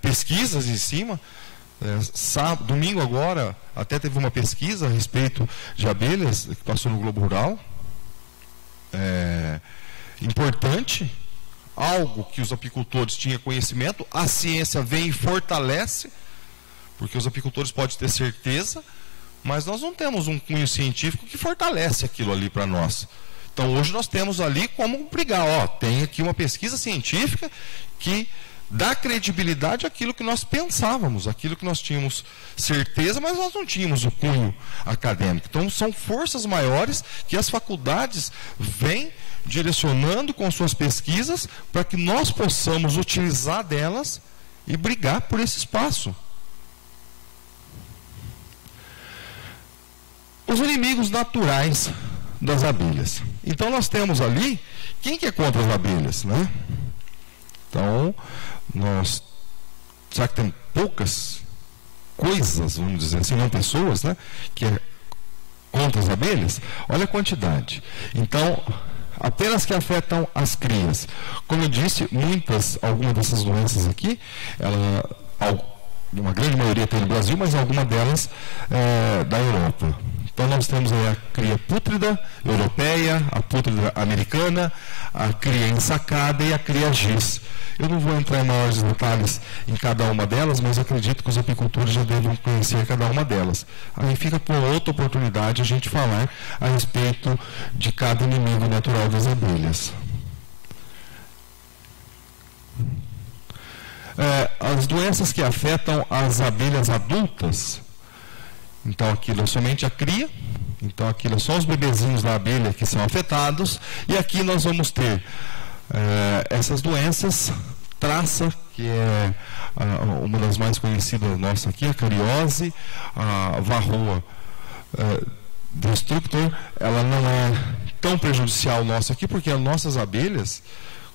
pesquisas em cima. Domingo agora, até teve uma pesquisa a respeito de abelhas, que passou no Globo Rural. Importante, algo que os apicultores tinham conhecimento, a ciência vem e fortalece, porque os apicultores podem ter certeza, mas nós não temos um cunho científico que fortalece aquilo ali para nós. Então hoje nós temos ali como brigar, tem aqui uma pesquisa científica que dá credibilidade àquilo que nós pensávamos, aquilo que nós tínhamos certeza, mas nós não tínhamos o cunho acadêmico. Então são forças maiores que as faculdades vêm direcionando com suas pesquisas para que nós possamos utilizar delas e brigar por esse espaço. Os inimigos naturais das abelhas. Então nós temos ali, quem que é contra as abelhas, né? Então, será que tem poucas coisas, vamos dizer assim, não pessoas, né, que é contra as abelhas? Olha a quantidade. Então, apenas que afetam as crias. Como eu disse, algumas dessas doenças aqui, uma grande maioria tem no Brasil, mas alguma delas da Europa. Então nós temos aí a cria pútrida europeia, a pútrida americana, a cria ensacada e a cria giz. Eu não vou entrar em maiores detalhes em cada uma delas, mas acredito que os apicultores já devem conhecer cada uma delas. Aí fica por outra oportunidade a gente falar a respeito de cada inimigo natural das abelhas. As doenças que afetam as abelhas adultas, então aquilo é somente a cria, então aquilo é só os bebezinhos da abelha que são afetados, e aqui nós vamos ter essas doenças, traça, que é uma das mais conhecidas nossa aqui, a cariose, a varroa destructor, ela não é tão prejudicial nossa aqui, porque as nossas abelhas,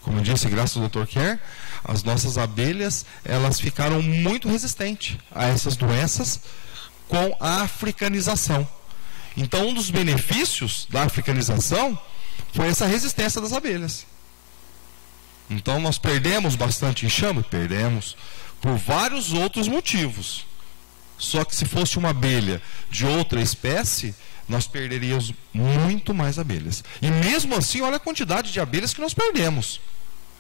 como eu disse, graças ao Dr. Kerr, as nossas abelhas, elas ficaram muito resistentes a essas doenças com a africanização. Então, um dos benefícios da africanização foi essa resistência das abelhas. Então, nós perdemos bastante enxame? Perdemos, por vários outros motivos. Só que se fosse uma abelha de outra espécie, nós perderíamos muito mais abelhas. E mesmo assim, olha a quantidade de abelhas que nós perdemos.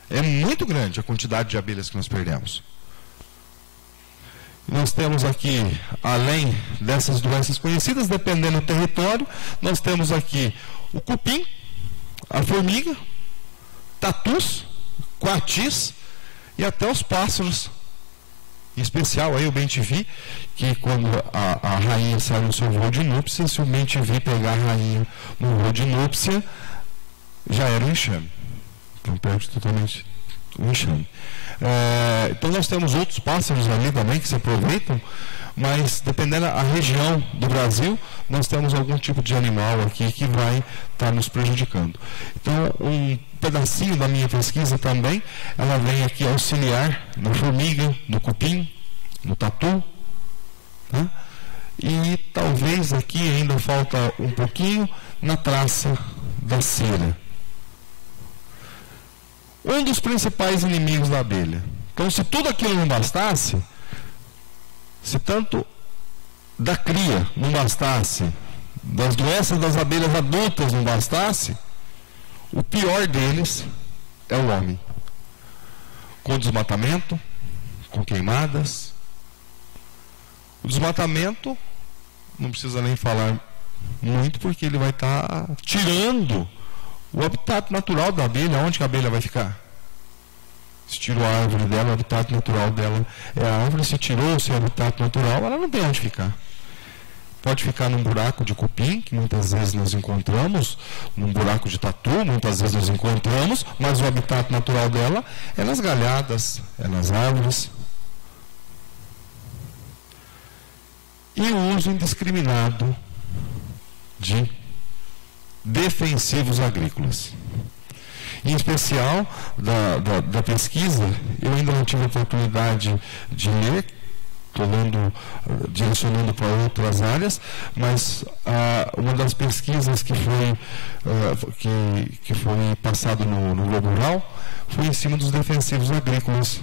É muito grande a quantidade de abelhas que nós perdemos. Nós temos aqui, além dessas doenças conhecidas, dependendo do território, nós temos aqui o cupim, a formiga, tatus, coatis e até os pássaros. Em especial aí o bem-te-vi, que quando a rainha sai no seu voo de núpcia, se o bem-te-vi pegar a rainha no voo de núpcia, já era um enxame. Então perde totalmente o enxame. Então nós temos outros pássaros ali também que se aproveitam, mas dependendo da região do Brasil, nós temos algum tipo de animal aqui que vai estar nos prejudicando. Então um pedacinho da minha pesquisa também, ela vem aqui auxiliar na formiga, no cupim, no tatu, né? E talvez aqui ainda falta um pouquinho na traça da cera. Um dos principais inimigos da abelha. Então, se tudo aquilo não bastasse, se tanto da cria não bastasse, das doenças das abelhas adultas não bastasse, o pior deles é o homem. Com desmatamento, com queimadas. O desmatamento, não precisa nem falar muito, porque ele vai estar tirando o habitat natural da abelha. Onde que a abelha vai ficar? Se tirou a árvore dela, o habitat natural dela é a árvore. Se tirou o seu habitat natural, ela não tem onde ficar. Pode ficar num buraco de cupim, que muitas vezes nós encontramos, num buraco de tatu, muitas vezes nós encontramos, mas o habitat natural dela é nas galhadas, é nas árvores. E o uso indiscriminado de defensivos agrícolas. Em especial da pesquisa, eu ainda não tive a oportunidade de ler, estou direcionando para outras áreas, mas uma das pesquisas que foi passado no Globo Rural foi em cima dos defensivos agrícolas.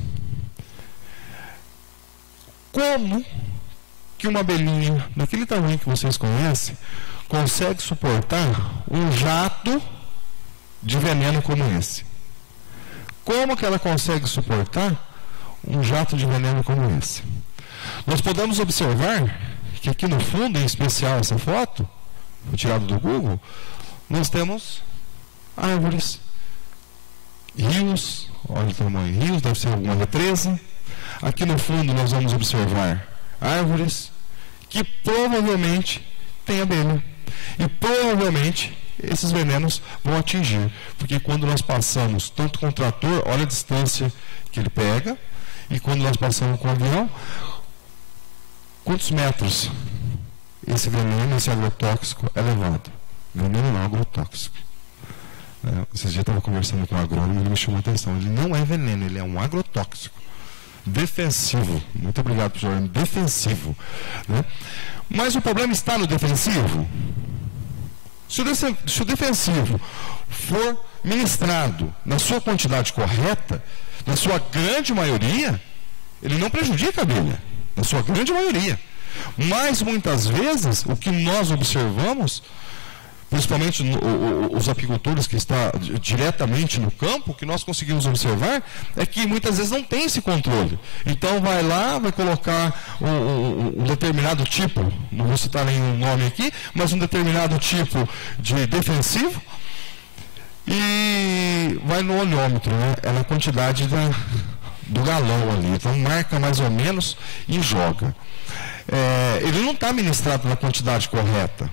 Como que uma abelhinha, daquele tamanho que vocês conhecem, consegue suportar um jato de veneno como esse? Como que ela consegue suportar um jato de veneno como esse? Nós podemos observar que aqui no fundo, em especial essa foto, foi tirada do Google, nós temos árvores, rios, olha o tamanho, rios, deve ser alguma represa. Aqui no fundo nós vamos observar árvores que provavelmente têm abelha. E provavelmente esses venenos vão atingir, porque quando nós passamos tanto com o trator, olha a distância que ele pega, e quando nós passamos com o avião, quantos metros esse veneno, esse agrotóxico é levado? Veneno não, agrotóxico. Esses dias eu estava conversando com um agrônomo e ele me chamou a atenção. Ele não é veneno, ele é um agrotóxico. Defensivo. Muito obrigado, professor. Defensivo. Né? Mas o problema está no defensivo. Se o defensivo for ministrado na sua quantidade correta, na sua grande maioria, ele não prejudica a abelha. Na sua grande maioria. Mas, muitas vezes, o que nós observamos, principalmente os apicultores que estão diretamente no campo, o que nós conseguimos observar é que muitas vezes não tem esse controle. Então vai lá, vai colocar um determinado tipo, não vou citar nenhum nome aqui, mas um determinado tipo de defensivo e vai no olhômetro, né? É na quantidade do galão ali. Então marca mais ou menos e joga. Ele não está ministrado na quantidade correta.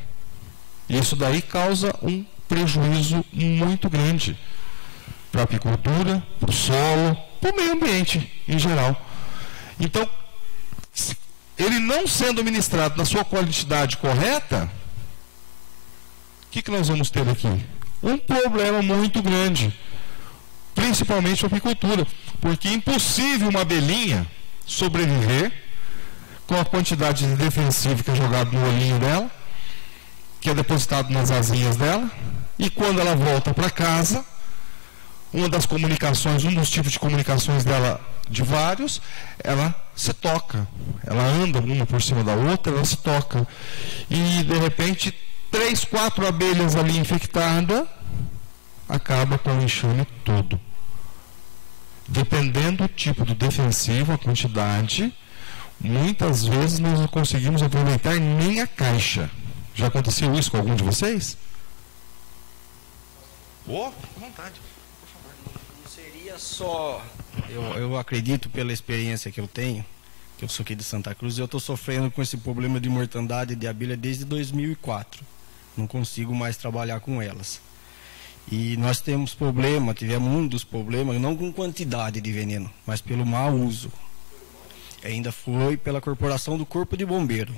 Isso daí causa um prejuízo muito grande para a apicultura, para o solo, para o meio ambiente em geral. Então, ele não sendo ministrado na sua quantidade correta, o que nós vamos ter aqui? Um problema muito grande, principalmente para a apicultura, porque é impossível uma abelhinha sobreviver com a quantidade de defensivo que é jogado no olhinho dela, que é depositado nas asinhas dela, e quando ela volta para casa, um dos tipos de comunicações dela, de vários, ela se toca, ela anda uma por cima da outra, ela se toca, e de repente 3, 4 abelhas ali infectadas, acaba com o enxame todo. Dependendo do tipo do defensivo, a quantidade, muitas vezes nós não conseguimos aproveitar nem a caixa. Já aconteceu isso com algum de vocês? Com vontade, por favor. Não seria só... Eu acredito, pela experiência que eu tenho, que eu sou aqui de Santa Cruz, eu estou sofrendo com esse problema de mortandade de abelha desde 2004. Não consigo mais trabalhar com elas. E nós tivemos um dos problemas, não com quantidade de veneno, mas pelo mau uso. Ainda foi pela Corporação do Corpo de Bombeiro,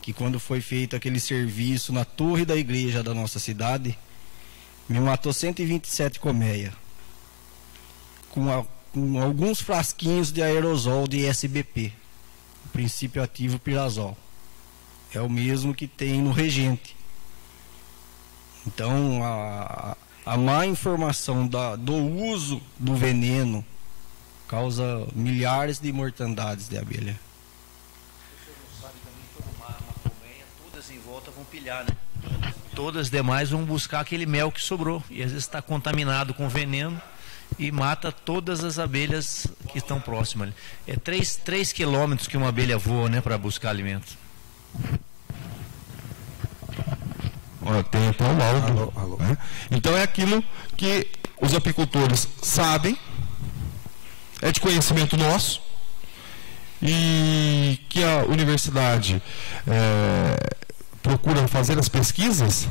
que quando foi feito aquele serviço na torre da igreja da nossa cidade, me matou 127 colmeias, com alguns frasquinhos de aerosol de SBP, o princípio ativo pirazol. É o mesmo que tem no regente. Então, a má informação do uso do veneno causa milhares de mortandades de abelha. Todas em volta vão pilhar, né? Todas as demais vão buscar aquele mel que sobrou. E às vezes está contaminado com veneno e mata todas as abelhas que estão próximas. É 3 quilômetros que uma abelha voa, né, para buscar alimento. Tem até o laudo. Alô. Né? Então é aquilo que os apicultores sabem, é de conhecimento nosso, e que a universidade procura fazer as pesquisas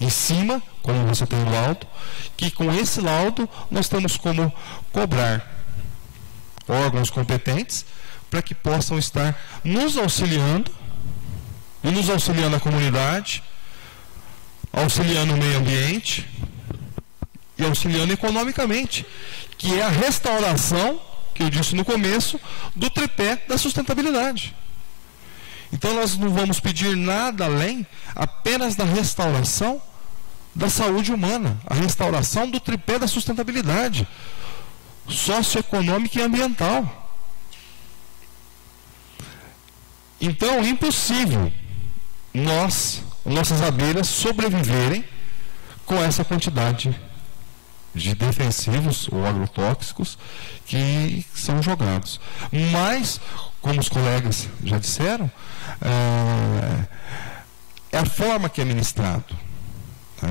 em cima, como você tem o laudo, que com esse laudo nós temos como cobrar órgãos competentes para que possam estar nos auxiliando e nos auxiliando a comunidade, auxiliando o meio ambiente e e auxiliando economicamente, que é a restauração, que eu disse no começo, do tripé da sustentabilidade. Então nós não vamos pedir nada além apenas da restauração da saúde humana, a restauração do tripé da sustentabilidade socioeconômica e ambiental. Então é impossível nossas abelhas sobreviverem com essa quantidade de defensivos ou agrotóxicos que são jogados. Mas, como os colegas já disseram, é a forma que é ministrado. Tá?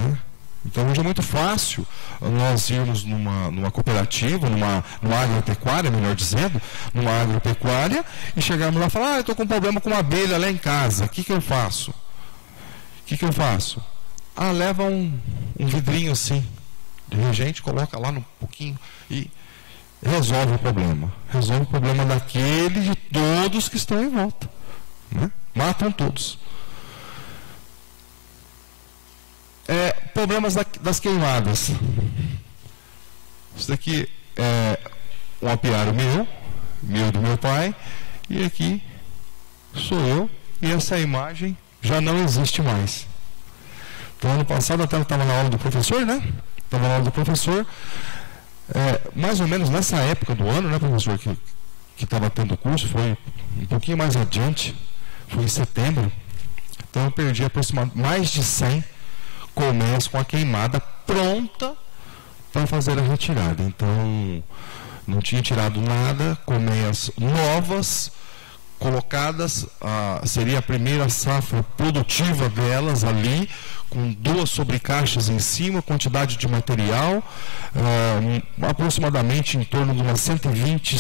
Então hoje é muito fácil nós irmos numa cooperativa, numa agropecuária, melhor dizendo, numa agropecuária, e chegarmos lá e falar, eu estou com um problema com uma abelha lá em casa, o que eu faço? O que eu faço? Leva um vidrinho assim, de reagente, coloca lá um pouquinho e resolve o problema. Resolve o problema daquele e de todos que estão em volta. Né? Matam todos. Problemas das queimadas. Isso daqui é um apiário meu e do meu pai, e aqui sou eu, e essa imagem já não existe mais. Então, ano passado até eu estava na aula do professor, né? Estava na aula do professor, mais ou menos nessa época do ano, né, professor, que estava tendo o curso, foi um pouquinho mais adiante, foi em setembro. Então eu perdi aproximadamente mais de 100 colmeias com a queimada pronta para fazer a retirada. Então, não tinha tirado nada, colmeias novas, colocadas, seria a primeira safra produtiva delas ali, com 2 sobrecaixas em cima, quantidade de material, aproximadamente em torno de umas 120 a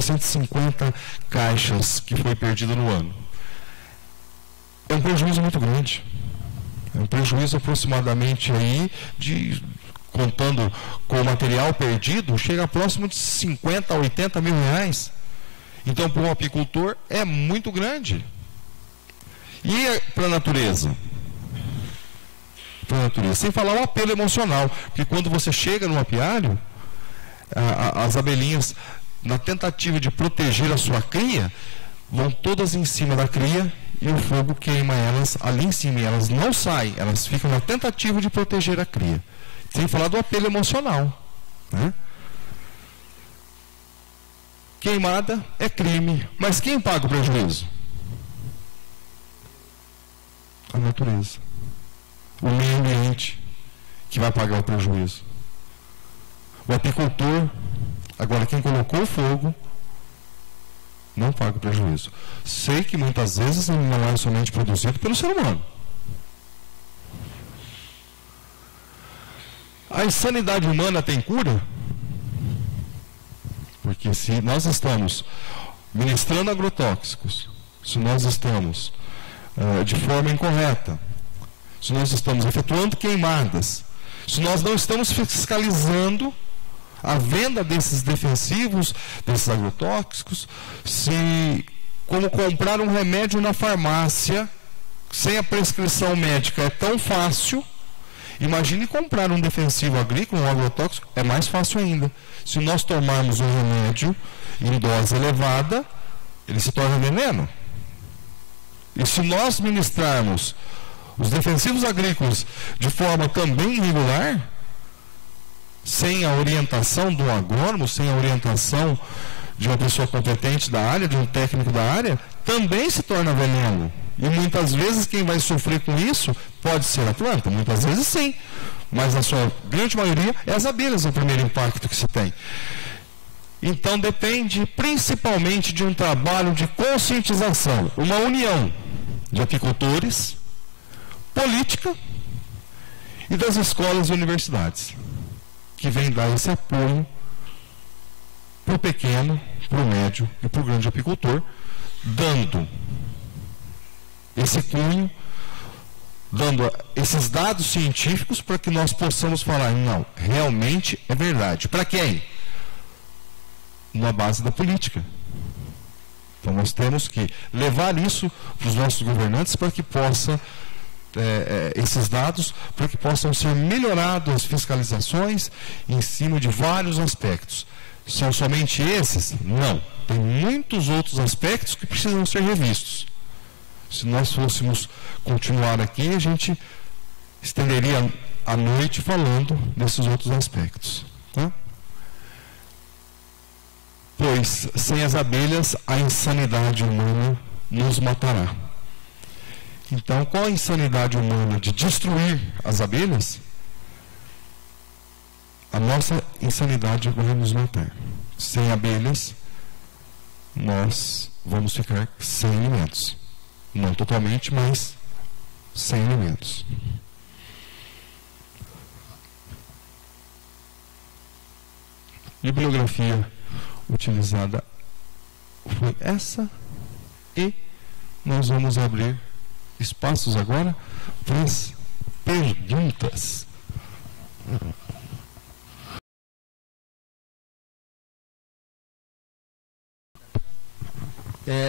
150 caixas que foi perdida no ano. É um prejuízo muito grande. É um prejuízo aproximadamente aí, contando com o material perdido, chega próximo de 50 a 80 mil reais. Então, para um apicultor, é muito grande. E para a natureza? Para a natureza. Sem falar o apelo emocional, porque quando você chega no apiário, as abelhinhas, na tentativa de proteger a sua cria, vão todas em cima da cria, e o fogo queima elas ali em cima, e elas não saem, elas ficam na tentativa de proteger a cria. Sem falar do apelo emocional. Né? Queimada é crime, mas quem paga o prejuízo? A natureza. O meio ambiente que vai pagar o prejuízo. O apicultor, agora quem colocou o fogo, não paga o prejuízo. Sei que muitas vezes não é somente produzido pelo ser humano. A insanidade humana tem cura? Porque se nós estamos ministrando agrotóxicos, se nós estamos de forma incorreta, se nós estamos efetuando queimadas, se nós não estamos fiscalizando a venda desses defensivos, desses agrotóxicos, se como comprar um remédio na farmácia sem a prescrição médica é tão fácil, imagine comprar um defensivo agrícola, um agrotóxico, é mais fácil ainda. Se nós tomarmos um remédio em dose elevada, ele se torna veneno. E se nós ministrarmos os defensivos agrícolas de forma também irregular, sem a orientação do agrônomo, sem a orientação de uma pessoa competente da área, de um técnico da área, também se torna veneno. E muitas vezes quem vai sofrer com isso pode ser a planta, muitas vezes sim, mas na sua grande maioria é as abelhas o primeiro impacto que se tem. Então depende principalmente de um trabalho de conscientização, uma união de apicultores, política e das escolas e universidades, que vem dar esse apoio para o pequeno, para o médio e para o grande apicultor, dando esse cunho, dando esses dados científicos para que nós possamos falar, não, realmente é verdade. Para quem? Na base da política. Então nós temos que levar isso para os nossos governantes para que possa esses dados para que possam ser melhoradas as fiscalizações em cima de vários aspectos. São somente esses? Não. Tem muitos outros aspectos que precisam ser revistos. Se nós fôssemos continuar aqui, a gente estenderia a noite falando desses outros aspectos. Tá? Pois, sem as abelhas, a insanidade humana nos matará. Então, qual a insanidade humana de destruir as abelhas? A nossa insanidade vai nos matar. Sem abelhas, nós vamos ficar sem alimentos. Não totalmente, mas sem alimentos. Bibliografia utilizada foi essa, e nós vamos abrir espaços agora para as perguntas.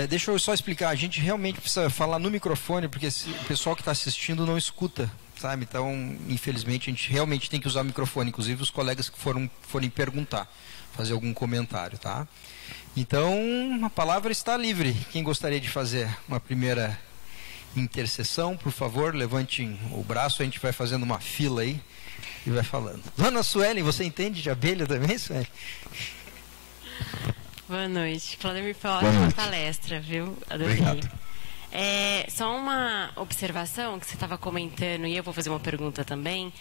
Deixa eu só explicar, a gente realmente precisa falar no microfone, porque o pessoal que está assistindo não escuta, sabe? Então, infelizmente, a gente realmente tem que usar o microfone, inclusive os colegas que forem perguntar, fazer algum comentário, tá? Então, a palavra está livre. Quem gostaria de fazer uma primeira intercessão, por favor, levantem o braço, a gente vai fazendo uma fila aí e vai falando. Dona Suelen, você entende de abelha também, Suelen? Boa noite. Vladimir, foi ótima palestra, viu? Adorei. Obrigado. Só uma observação que você estava comentando, e eu vou fazer uma pergunta também,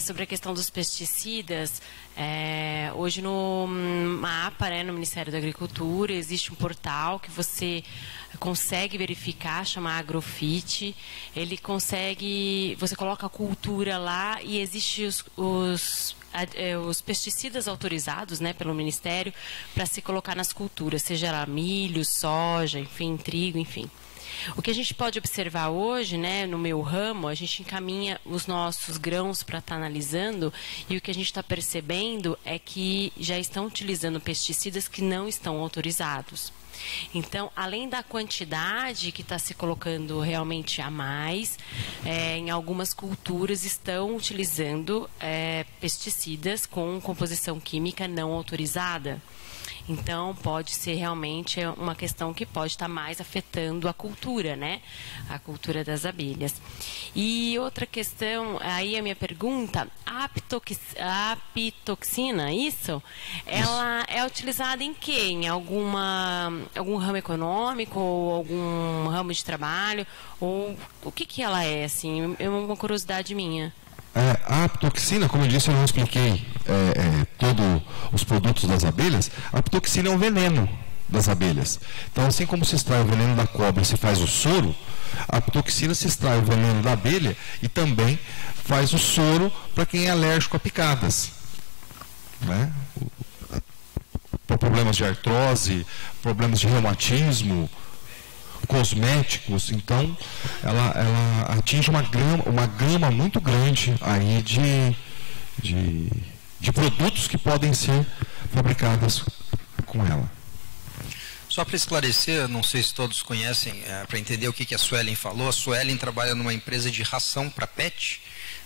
sobre a questão dos pesticidas. Hoje no MAPA, no Ministério da Agricultura, existe um portal que você consegue verificar, chama Agrofit. Ele consegue, você coloca a cultura lá e existe os pesticidas autorizados, né, pelo Ministério para se colocar nas culturas, seja ela milho, soja, enfim, trigo, enfim. O que a gente pode observar hoje, né, no meu ramo, a gente encaminha os nossos grãos para estar analisando, e o que a gente está percebendo é que já estão utilizando pesticidas que não estão autorizados. Então, além da quantidade que está se colocando realmente a mais, em algumas culturas estão utilizando pesticidas com composição química não autorizada. Então, pode ser realmente uma questão que pode estar mais afetando a cultura, né? A cultura das abelhas. E outra questão, aí a minha pergunta, a apitoxina, isso? Ela é utilizada em quê? Em algum ramo econômico, ou algum ramo de trabalho? Ou o que ela é, assim? É uma curiosidade minha. A apitoxina, como eu disse, eu não expliquei todos os produtos das abelhas. A apitoxina é um veneno das abelhas. Então, assim como se extrai o veneno da cobra e se faz o soro, a apitoxina se extrai o veneno da abelha e também faz o soro para quem é alérgico a picadas, né? Para problemas de artrose, problemas de reumatismo, cosméticos. Então, ela atinge uma gama muito grande aí de produtos que podem ser fabricados com ela. Só para esclarecer, não sei se todos conhecem, para entender o que a Suelen falou, a Suelen trabalha numa empresa de ração para pet,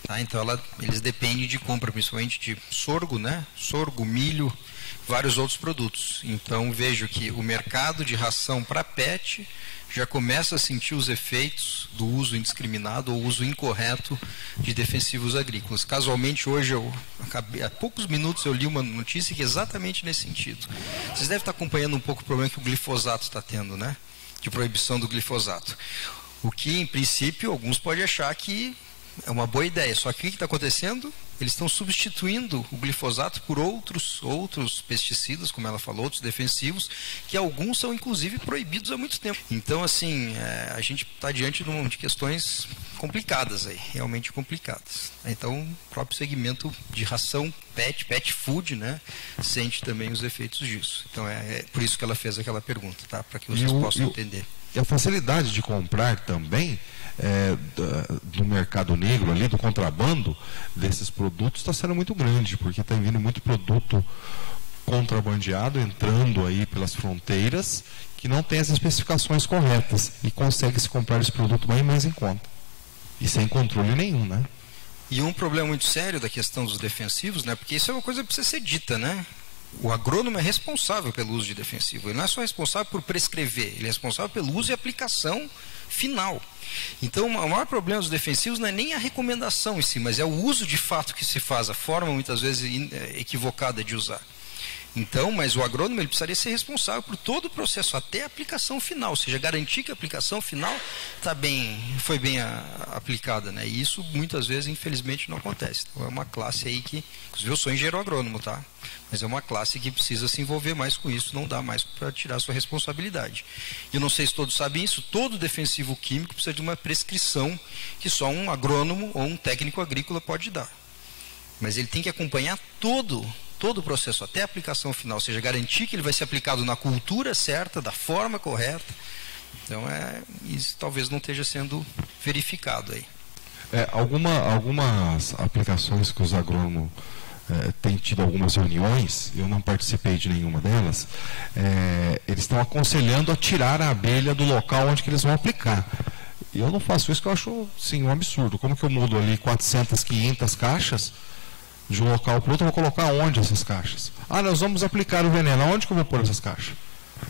tá? Então eles dependem de compra, principalmente de sorgo, né? Sorgo, milho, vários outros produtos. Então vejo que o mercado de ração para pet já começa a sentir os efeitos do uso indiscriminado ou uso incorreto de defensivos agrícolas. Casualmente, hoje, há poucos minutos, eu li uma notícia que é exatamente nesse sentido. Vocês devem estar acompanhando um pouco o problema que o glifosato está tendo, né? De proibição do glifosato. O que, em princípio, alguns podem achar que é uma boa ideia. Só que o que está acontecendo? Eles estão substituindo o glifosato por outros pesticidas, como ela falou, outros defensivos, que alguns são inclusive proibidos há muito tempo. Então, assim, a gente está diante de questões complicadas aí, realmente complicadas. Então, o próprio segmento de ração pet food, né, sente também os efeitos disso. Então, é por isso que ela fez aquela pergunta, tá? Para que vocês possam entender. E a facilidade de comprar também do mercado negro ali, do contrabando desses produtos, está sendo muito grande, porque está vindo muito produto contrabandeado entrando aí pelas fronteiras que não tem as especificações corretas e consegue se comprar esse produto bem mais em conta. e sem controle nenhum, né? E um problema muito sério da questão dos defensivos, né? Porque isso é uma coisa que precisa ser dita, né? O agrônomo é responsável pelo uso de defensivo. Ele não é só responsável por prescrever, ele é responsável pelo uso e aplicação final. Então, o maior problema dos defensivos não é nem a recomendação em si, mas é o uso de fato que se faz, a forma muitas vezes equivocada de usar. Então, mas o agrônomo ele precisaria ser responsável por todo o processo, até a aplicação final, ou seja, garantir que a aplicação final foi bem aplicada, né? E isso muitas vezes, infelizmente, não acontece. Então, é uma classe aí que, inclusive eu sou engenheiro agrônomo, tá? Mas é uma classe que precisa se envolver mais com isso, não dá mais para tirar a sua responsabilidade. E eu não sei se todos sabem isso, todo defensivo químico precisa de uma prescrição que só um agrônomo ou um técnico agrícola pode dar. Mas ele tem que acompanhar todo o processo, até a aplicação final, ou seja, garantir que ele vai ser aplicado na cultura certa, da forma correta. Então, isso talvez não esteja sendo verificado aí. Algumas aplicações que os agrônomos têm tido algumas reuniões, eu não participei de nenhuma delas, eles estão aconselhando a tirar a abelha do local onde que eles vão aplicar. E eu não faço isso, que eu acho, sim, um absurdo. Como que eu mudo ali 400, 500 caixas de um local para o outro? Eu vou colocar onde essas caixas? Nós vamos aplicar o veneno. Aonde que eu vou pôr essas caixas?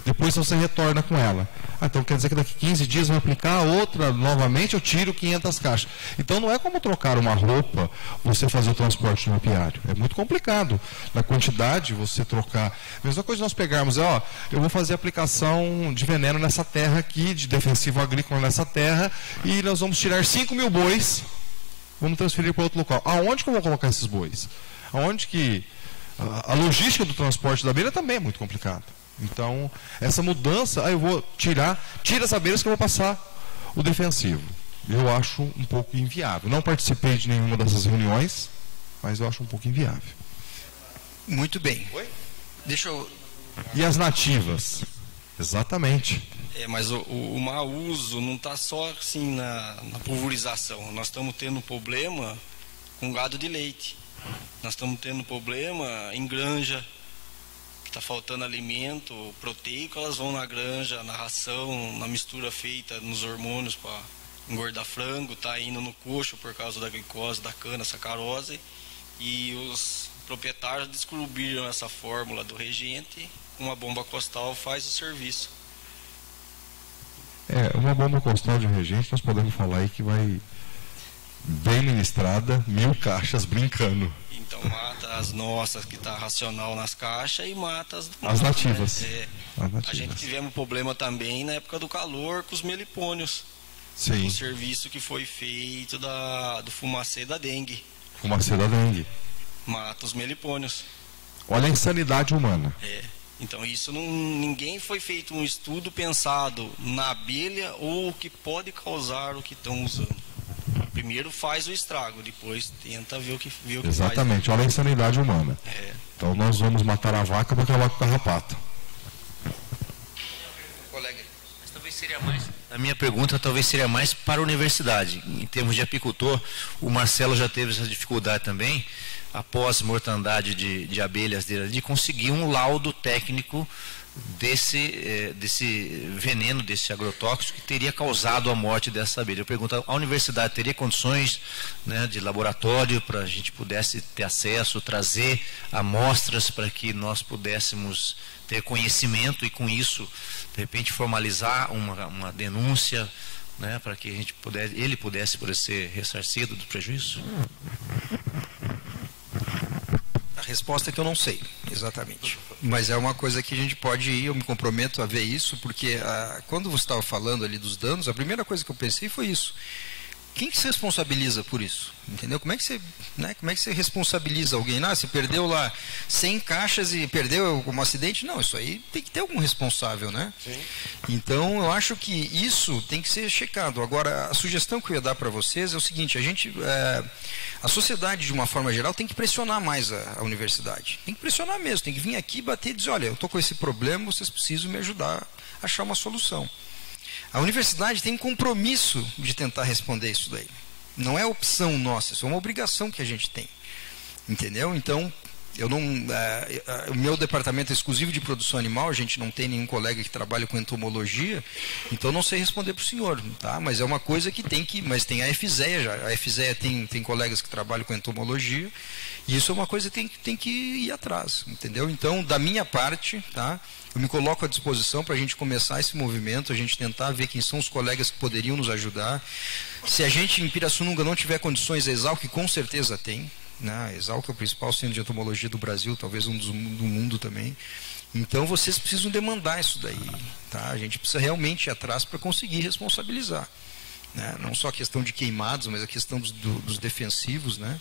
Depois você retorna com ela. Então quer dizer que daqui 15 dias vai aplicar outra novamente, eu tiro 500 caixas. Então não é como trocar uma roupa, você fazer o transporte no apiário. É muito complicado. Na quantidade, você trocar. Mesma coisa nós pegarmos, eu vou fazer aplicação de veneno nessa terra aqui, de defensivo agrícola nessa terra, e nós vamos tirar 5.000 bois. Vamos transferir para outro local. Aonde que eu vou colocar esses bois? Aonde que... A logística do transporte da abelha também é muito complicada. Então, essa mudança, eu vou tira as abelhas que eu vou passar o defensivo. Eu acho um pouco inviável. Não participei de nenhuma dessas reuniões, mas eu acho um pouco inviável. Muito bem. Oi? Deixa eu... E as nativas? Exatamente. Mas o mau uso não está só assim na pulverização. Nós estamos tendo problema com gado de leite. Nós estamos tendo problema em granja, que está faltando alimento proteico, elas vão na granja, na ração, na mistura feita nos hormônios para engordar frango, está indo no coxo por causa da glicose, da cana, sacarose, e os proprietários descobriram essa fórmula do regente, uma bomba costal faz o serviço. Uma bomba costal de regente, nós podemos falar aí que vai bem ministrada, 1.000 caixas brincando. Então mata as nossas que está racional nas caixas e mata as nativas. Né? A gente tivemos problema também na época do calor com os melipônios. Sim. O serviço que foi feito do fumacê da dengue. Fumacê da dengue. Mata os melipônios. Olha a insanidade humana. Então isso ninguém foi feito um estudo pensado na abelha ou o que pode causar o que estão usando. Primeiro faz o estrago, depois tenta ver o que faz. Exatamente, olha a insanidade humana. Então nós vamos matar a vaca para acabar com o carrapato. Colega, mas talvez seria mais. A minha pergunta talvez seria mais para a universidade. Em termos de apicultor, o Marcelo já teve essa dificuldade também, após mortandade de abelhas dele, de conseguir um laudo técnico desse veneno, desse agrotóxico que teria causado a morte dessa abelha. Eu pergunto, a universidade teria condições, né, de laboratório para a gente pudesse ter acesso, trazer amostras para que nós pudéssemos ter conhecimento e com isso, de repente, formalizar uma denúncia, né, para que ele pudesse ser ressarcido do prejuízo? A resposta é que eu não sei, exatamente. Mas é uma coisa que a gente pode ir, eu me comprometo a ver isso, porque quando você estava falando ali dos danos, a primeira coisa que eu pensei foi isso. Quem que se responsabiliza por isso? Entendeu? Como é que você responsabiliza alguém? Você perdeu lá 100 caixas e perdeu um acidente? Não, isso aí tem que ter algum responsável, né? Sim. Então, eu acho que isso tem que ser checado. Agora, a sugestão que eu ia dar para vocês é o seguinte, a sociedade, de uma forma geral, tem que pressionar mais a universidade. Tem que pressionar mesmo, tem que vir aqui bater e dizer, olha, eu estou com esse problema, vocês precisam me ajudar a achar uma solução. A universidade tem um compromisso de tentar responder isso daí. Não é opção nossa, isso é uma obrigação que a gente tem. Entendeu? Então, Eu não, o meu departamento é exclusivo de produção animal, a gente não tem nenhum colega que trabalha com entomologia, então não sei responder para o senhor, tá? Mas é uma coisa que tem que, mas tem a FZEA já, a FZEA tem colegas que trabalham com entomologia, e isso é uma coisa que tem que ir atrás, entendeu? Então, da minha parte, tá? Eu me coloco à disposição para a gente começar esse movimento, a gente tentar ver quem são os colegas que poderiam nos ajudar. Se a gente em Pirassununga não tiver condições, a Exalc com certeza tem. A Exalc é o principal centro de entomologia do Brasil, talvez um do mundo também. Então vocês precisam demandar isso daí, tá? A gente precisa realmente ir atrás para conseguir responsabilizar, né? Não só a questão de queimados, mas a questão dos defensivos, né?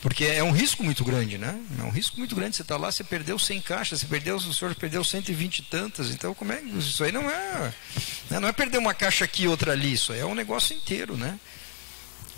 Porque é um risco muito grande, né? É um risco muito grande. Você está lá, você perdeu 100 caixas, o senhor perdeu 120 e tantas. Então como é isso aí não é, né? Não é perder uma caixa aqui e outra ali, isso aí é um negócio inteiro, né?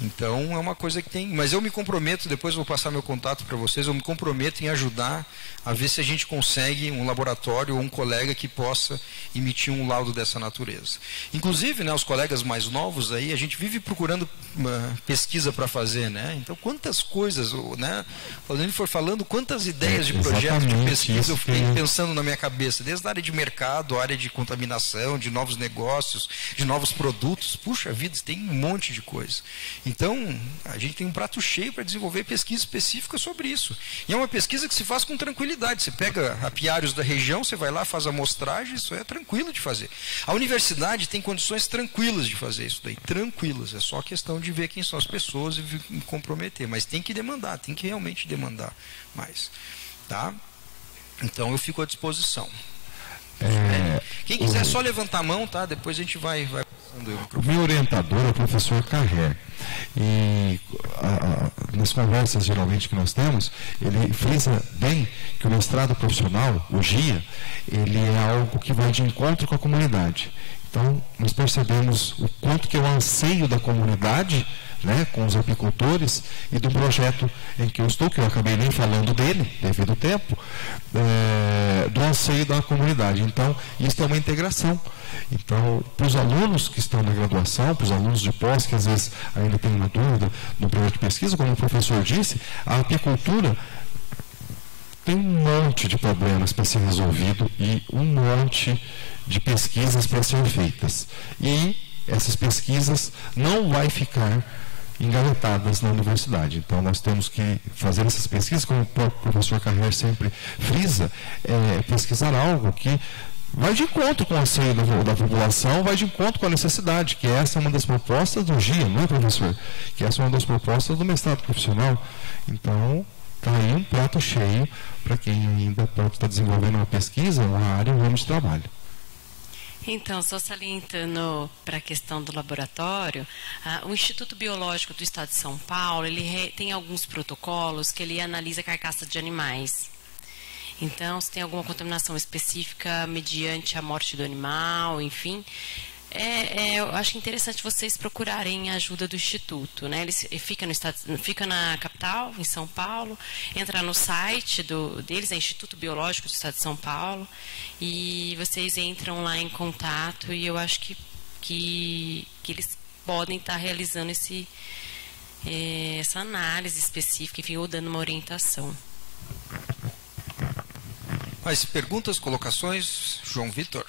Então é uma coisa que tem, mas eu me comprometo, depois eu vou passar meu contato para vocês, eu me comprometo em ajudar a ver se a gente consegue um laboratório ou um colega que possa emitir um laudo dessa natureza. Inclusive, né, os colegas mais novos aí, a gente vive procurando uma pesquisa para fazer, né? Então quantas coisas, né? Quando ele for falando, quantas ideias de projetos de pesquisa eu fiquei pensando na minha cabeça, desde a área de mercado, a área de contaminação, de novos negócios, de novos produtos, puxa vida, tem um monte de coisa. Então, a gente tem um prato cheio para desenvolver pesquisa específica sobre isso. E é uma pesquisa que se faz com tranquilidade. Você pega apiários da região, você vai lá, faz a amostragem, isso é tranquilo de fazer. A universidade tem condições tranquilas de fazer isso daí, tranquilas. É só questão de ver quem são as pessoas e comprometer. Mas tem que demandar, tem que realmente demandar mais. Tá? Então, eu fico à disposição. Quem quiser só levantar a mão, tá? Depois a gente vai o meu orientador é o professor Carrer. E nas conversas geralmente que nós temos, ele frisa bem que o mestrado profissional, o GIA, ele é algo que vai de encontro com a comunidade. Então, nós percebemos o quanto que é o anseio da comunidade, né, com os apicultores, e do projeto em que eu estou, que eu acabei nem falando dele, devido ao tempo, do anseio da comunidade. Então, isso é uma integração. Então, para os alunos que estão na graduação, para os alunos de pós, que às vezes ainda têm uma dúvida no projeto de pesquisa, como o professor disse, a apicultura tem um monte de problemas para ser resolvido e um monte de pesquisas para ser feitas. E essas pesquisas não vai ficar engavetadas na universidade. Então, nós temos que fazer essas pesquisas, como o próprio professor Carrer sempre frisa, pesquisar algo que vai de encontro com o anseio da população, vai de encontro com a necessidade, que essa é uma das propostas do GIA, não é, professor? Que essa é uma das propostas do mestrado profissional. Então, está aí um prato cheio para quem ainda está desenvolvendo uma pesquisa, uma área, um ramo de trabalho. Então, só salientando para a questão do laboratório, o Instituto Biológico do Estado de São Paulo, ele tem alguns protocolos que ele analisa carcaça de animais. Então, se tem alguma contaminação específica mediante a morte do animal, enfim, eu acho interessante vocês procurarem a ajuda do Instituto, né? Ele fica na capital, em São Paulo, entra no site deles, é Instituto Biológico do Estado de São Paulo, e vocês entram lá em contato, e eu acho que eles podem estar realizando essa análise específica, enfim, ou dando uma orientação. Mais perguntas, colocações? João Vitor.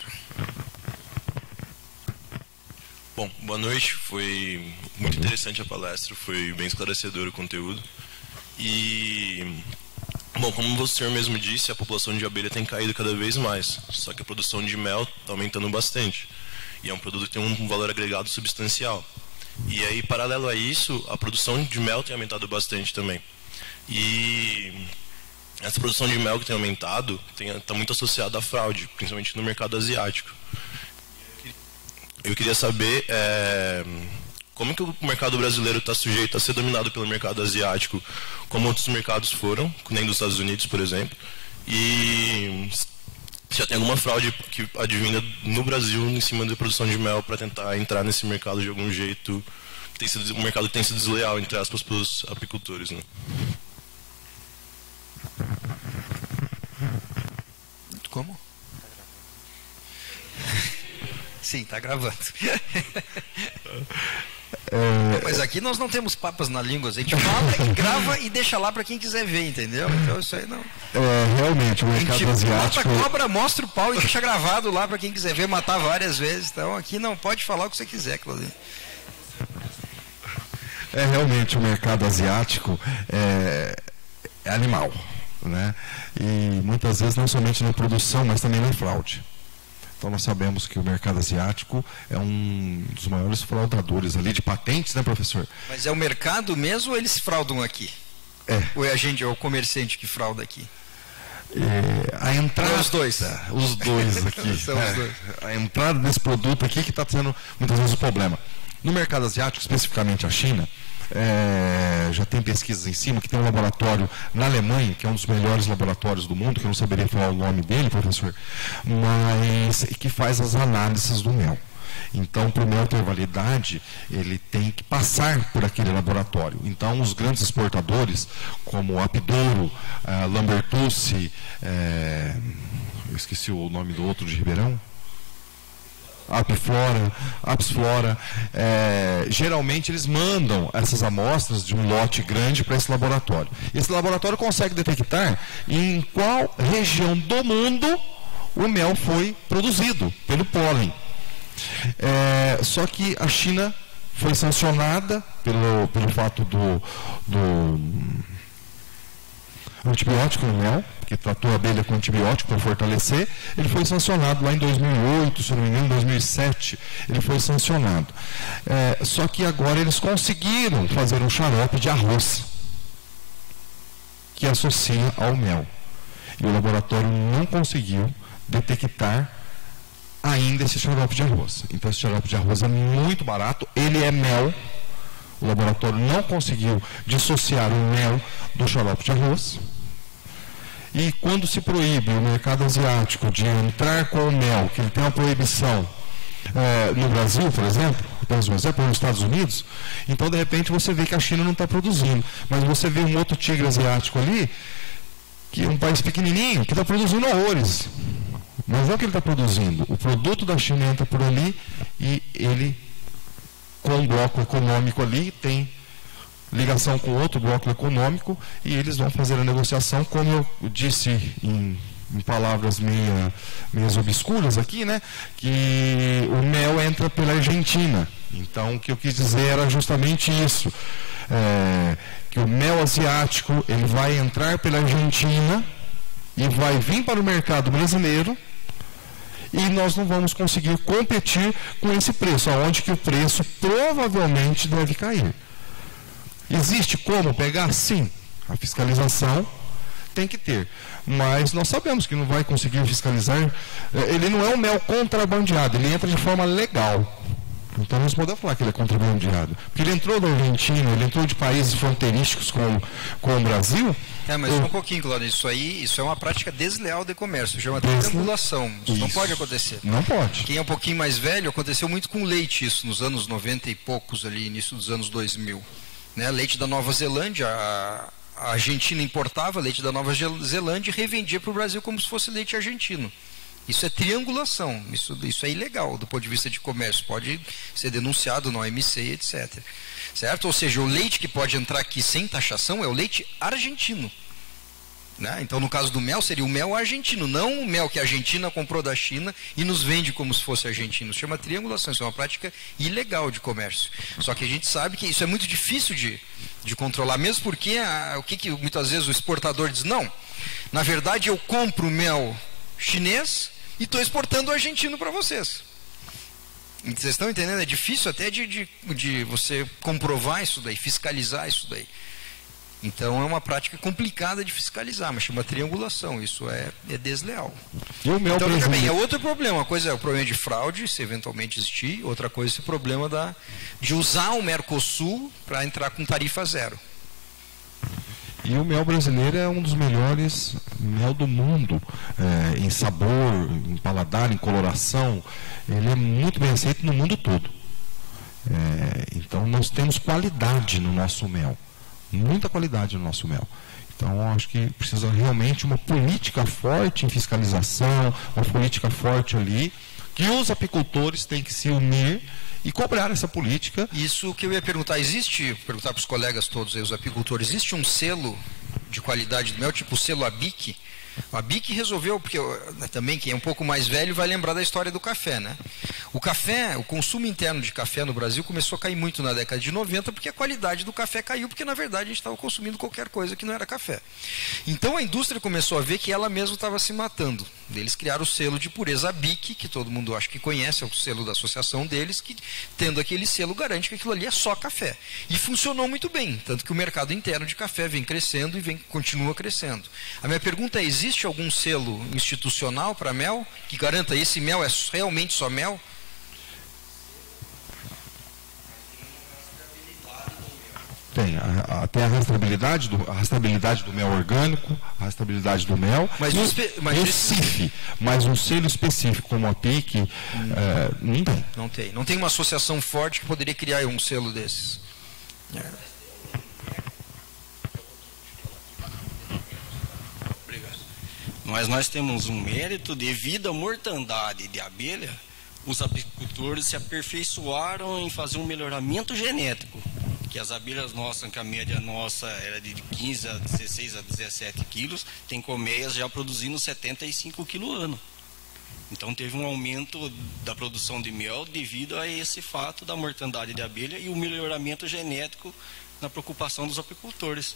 Bom, boa noite. Foi muito interessante a palestra, foi bem esclarecedor o conteúdo. E, bom, como o senhor mesmo disse, a população de abelha tem caído cada vez mais, só que a produção de mel está aumentando bastante. E é um produto que tem um valor agregado substancial. E aí, paralelo a isso, a produção de mel tem aumentado bastante também. E essa produção de mel que tem aumentado está muito associada à fraude, principalmente no mercado asiático. Eu queria saber como que o mercado brasileiro está sujeito a ser dominado pelo mercado asiático, como outros mercados foram, nem dos Estados Unidos, por exemplo, e já tem alguma fraude que advinda no Brasil em cima da produção de mel para tentar entrar nesse mercado de algum jeito, um mercado que tem sido desleal, entre aspas, para os apicultores, né? Como? Sim, está gravando. Mas aqui nós não temos papas na língua, a gente fala e grava e deixa lá para quem quiser ver, entendeu? Então isso aí não. Realmente, o mercado asiático. Mata a cobra, mostra o pau e deixa gravado lá para quem quiser ver, matar várias vezes. Então aqui não pode falar o que você quiser, Claudinho. Realmente o mercado asiático é animal, né? E muitas vezes não somente na produção, mas também na fraude. Então nós sabemos que o mercado asiático é um dos maiores fraudadores ali de patentes, né, professor? Mas é o mercado mesmo ou eles fraudam aqui? Ou é é o comerciante que frauda aqui? A entrada, os dois. Os dois aqui. São os dois. A entrada desse produto aqui que está sendo muitas vezes o problema. No mercado asiático, especificamente a China, já tem pesquisas em cima, que tem um laboratório na Alemanha, que é um dos melhores laboratórios do mundo, que eu não saberia falar o nome dele, professor, mas que faz as análises do mel. Então, para o mel ter validade, ele tem que passar por aquele laboratório. Então, os grandes exportadores, como Apidouro, Lambertucci, eu esqueci o nome do outro de Ribeirão, Apsflora, geralmente eles mandam essas amostras de um lote grande para esse laboratório. Esse laboratório consegue detectar em qual região do mundo o mel foi produzido, pelo pólen. Só que a China foi sancionada pelo fato do antibiótico no mel, que tratou a abelha com antibiótico para fortalecer. Ele foi sancionado lá em 2008, se não me engano, em 2007, ele foi sancionado. Só que agora eles conseguiram fazer um xarope de arroz que associa ao mel. E o laboratório não conseguiu detectar ainda esse xarope de arroz. Então esse xarope de arroz é muito barato, ele é mel. O laboratório não conseguiu dissociar o mel do xarope de arroz. E quando se proíbe o mercado asiático de entrar com o mel, que ele tem uma proibição no Brasil, por exemplo, nos Estados Unidos, então de repente você vê que a China não está produzindo. Mas você vê um outro tigre asiático ali, que é um país pequenininho, que está produzindo horrores. Mas não é o que ele está produzindo. O produto da China entra por ali e ele, com um bloco econômico ali, tem ligação com outro bloco econômico e eles vão fazer a negociação, como eu disse em palavras meias obscuras aqui, né? Que o mel entra pela Argentina. Então, o que eu quis dizer era justamente isso. Que o mel asiático ele vai entrar pela Argentina e vai vir para o mercado brasileiro e nós não vamos conseguir competir com esse preço, aonde que o preço provavelmente deve cair. Existe como pegar? Sim, a fiscalização tem que ter, mas nós sabemos que não vai conseguir fiscalizar, ele não é um mel contrabandeado, ele entra de forma legal. Então nós podemos falar que ele é contrabandeado. Porque ele entrou da Argentina, ele entrou de países fronteirísticos com o Brasil. Mas um pouquinho, Cláudio, isso é uma prática desleal de comércio, chama triangulação. Isso não pode acontecer. Não pode. Quem é um pouquinho mais velho, aconteceu muito com leite isso, nos anos 90 e poucos ali, início dos anos 2000. Né? Leite da Nova Zelândia, a Argentina importava leite da Nova Zelândia e revendia para o Brasil como se fosse leite argentino. Isso é triangulação, isso é ilegal do ponto de vista de comércio, pode ser denunciado na OMC, etc. Certo? Ou seja, o leite que pode entrar aqui sem taxação é o leite argentino. Né? Então, no caso do mel, seria o mel argentino, não o mel que a Argentina comprou da China e nos vende como se fosse argentino. Isso chama triangulação, isso é uma prática ilegal de comércio. Só que a gente sabe que isso é muito difícil de controlar, mesmo porque o que muitas vezes o exportador diz, não, na verdade eu compro mel chinês e estou exportando o argentino para vocês. Vocês estão entendendo? É difícil até de você comprovar isso daí, fiscalizar isso daí. Então é uma prática complicada de fiscalizar, mas chama triangulação, isso é desleal. E o mel então, veja bem, é outro problema. Uma coisa é o problema de fraude, se eventualmente existir, outra coisa é esse problema de usar o Mercosul para entrar com tarifa zero. E o mel brasileiro é um dos melhores mel do mundo, em sabor, em paladar, em coloração. Ele é muito bem aceito no mundo todo. Então nós temos qualidade no nosso mel, muita qualidade no nosso mel. Então acho que precisa realmente uma política forte em fiscalização, uma política forte ali, que os apicultores têm que se unir e cobrar essa política. Isso que eu ia perguntar, perguntar para os colegas todos aí, os apicultores, existe um selo de qualidade do mel, tipo o selo ABIC? A ABIC resolveu, porque também quem é um pouco mais velho vai lembrar da história do café, né? O café, o consumo interno de café no Brasil começou a cair muito na década de 90, porque a qualidade do café caiu, porque na verdade a gente estava consumindo qualquer coisa que não era café. Então a indústria começou a ver que ela mesma estava se matando. Eles criaram o selo de pureza ABIC, que todo mundo acho que conhece, é o selo da associação deles, que tendo aquele selo garante que aquilo ali é só café. E funcionou muito bem, tanto que o mercado interno de café vem crescendo e continua crescendo. A minha pergunta é, existe algum selo institucional para mel que garanta esse mel é realmente só mel? Tem a rastreabilidade do mel orgânico, a rastreabilidade do mel, mas o CIF, mas um selo específico como a PIC, não tem. Não tem uma associação forte que poderia criar um selo desses. Mas nós temos um mérito devido à mortandade de abelha. Os apicultores se aperfeiçoaram em fazer um melhoramento genético, que as abelhas nossas, que a média nossa era de 15 a 16 a 17 quilos, tem colmeias já produzindo 75 quilos ano. Então teve um aumento da produção de mel devido a esse fato da mortandade de abelha e o melhoramento genético na preocupação dos apicultores.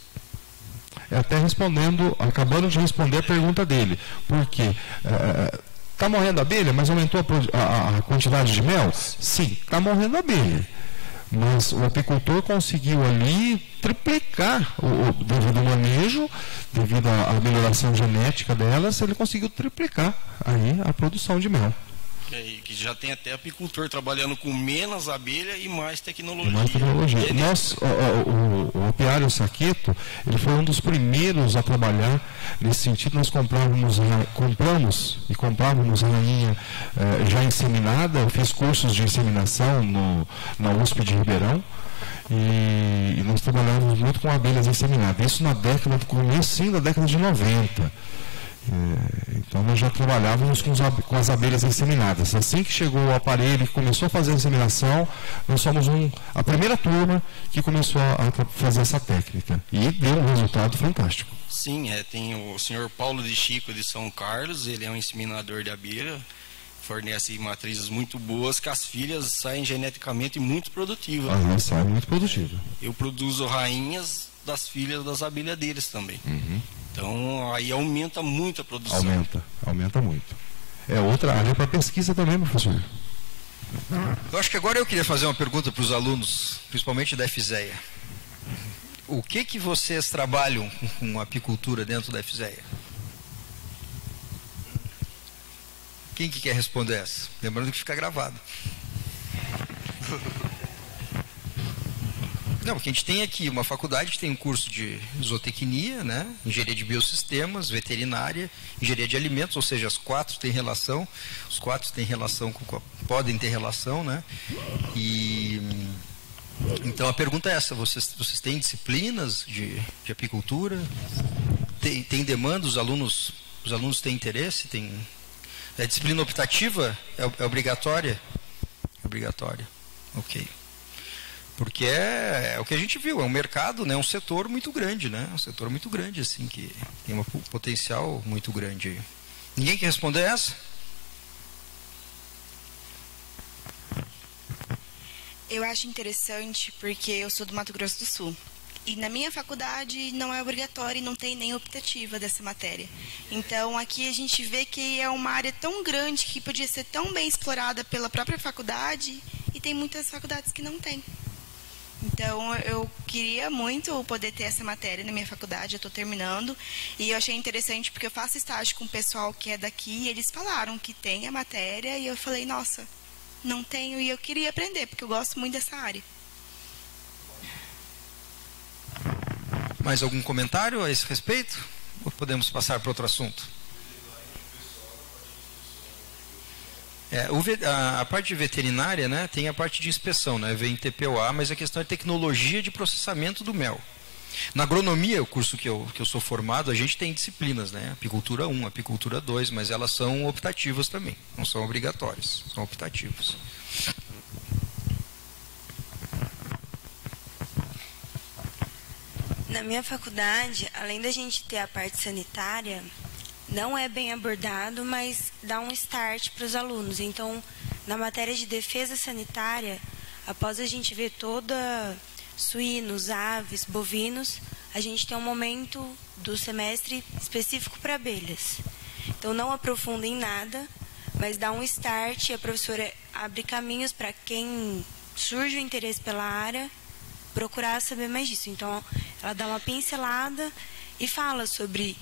Até acabando de responder a pergunta dele, porque está morrendo a abelha, mas aumentou a quantidade de mel? Sim, está morrendo a abelha. Mas o apicultor conseguiu ali triplicar, devido ao manejo, devido à melhoração genética delas, ele conseguiu triplicar aí a produção de mel. Que já tem até apicultor trabalhando com menos abelha e mais tecnologia. O apiário Saqueto, ele foi um dos primeiros a trabalhar nesse sentido. Nós comprávamos rainha já inseminada. Eu fiz cursos de inseminação na USP de Ribeirão. E nós trabalhávamos muito com abelhas inseminadas. Isso começo da década de 90. Então nós já trabalhávamos com as abelhas inseminadas. Assim que chegou o aparelho que começou a fazer a inseminação, nós somos a primeira turma que começou a fazer essa técnica. E deu um resultado fantástico. Sim, tem o senhor Paulo de Chico de São Carlos, ele é um inseminador de abelha, fornece matrizes muito boas, que as filhas saem geneticamente muito produtivas. Sai muito produtiva. Eu produzo rainhas das filhas das abelhas deles também. Uhum. Então, aí aumenta muito a produção. Aumenta muito. É outra área para pesquisa também, professor. Eu acho que agora eu queria fazer uma pergunta para os alunos, principalmente da FZEA. O que vocês trabalham com apicultura dentro da FZEA? Quem que quer responder essa? Lembrando que fica gravado. Não, porque a gente tem aqui uma faculdade que tem um curso de zootecnia, né? Engenharia de biossistemas, veterinária, engenharia de alimentos, ou seja, os quatro têm relação, podem ter relação, né? Então a pergunta é essa, vocês têm disciplinas de apicultura? Tem demanda, os alunos têm interesse? É disciplina optativa? É obrigatória? Obrigatória, ok. Porque é o que a gente viu, é um mercado, né, um setor muito grande, né? Um setor muito grande, assim, que tem um potencial muito grande aí. Ninguém quer responder essa? Eu acho interessante porque eu sou do Mato Grosso do Sul. E na minha faculdade não é obrigatório e não tem nem optativa dessa matéria. Então aqui a gente vê que é uma área tão grande que podia ser tão bem explorada pela própria faculdade e tem muitas faculdades que não tem. Então, eu queria muito poder ter essa matéria na minha faculdade, eu estou terminando, e eu achei interessante porque eu faço estágio com o pessoal que é daqui, e eles falaram que tem a matéria, e eu falei, nossa, não tenho, e eu queria aprender, porque eu gosto muito dessa área. Mais algum comentário a esse respeito? Ou podemos passar para outro assunto? A parte de veterinária, né, tem a parte de inspeção, né, vem TPOA, mas a questão é tecnologia de processamento do mel. Na agronomia, o curso que eu sou formado, a gente tem disciplinas, né, apicultura 1, apicultura 2, mas elas são optativas também, não são obrigatórias, são optativas. Na minha faculdade, além da gente ter a parte sanitária, não é bem abordado, mas dá um start para os alunos. Então, na matéria de defesa sanitária, após a gente ver toda suínos, aves, bovinos, a gente tem um momento do semestre específico para abelhas. Então, não aprofunda em nada, mas dá um start e a professora abre caminhos para quem surge o interesse pela área procurar saber mais disso. Então, ela dá uma pincelada e fala sobre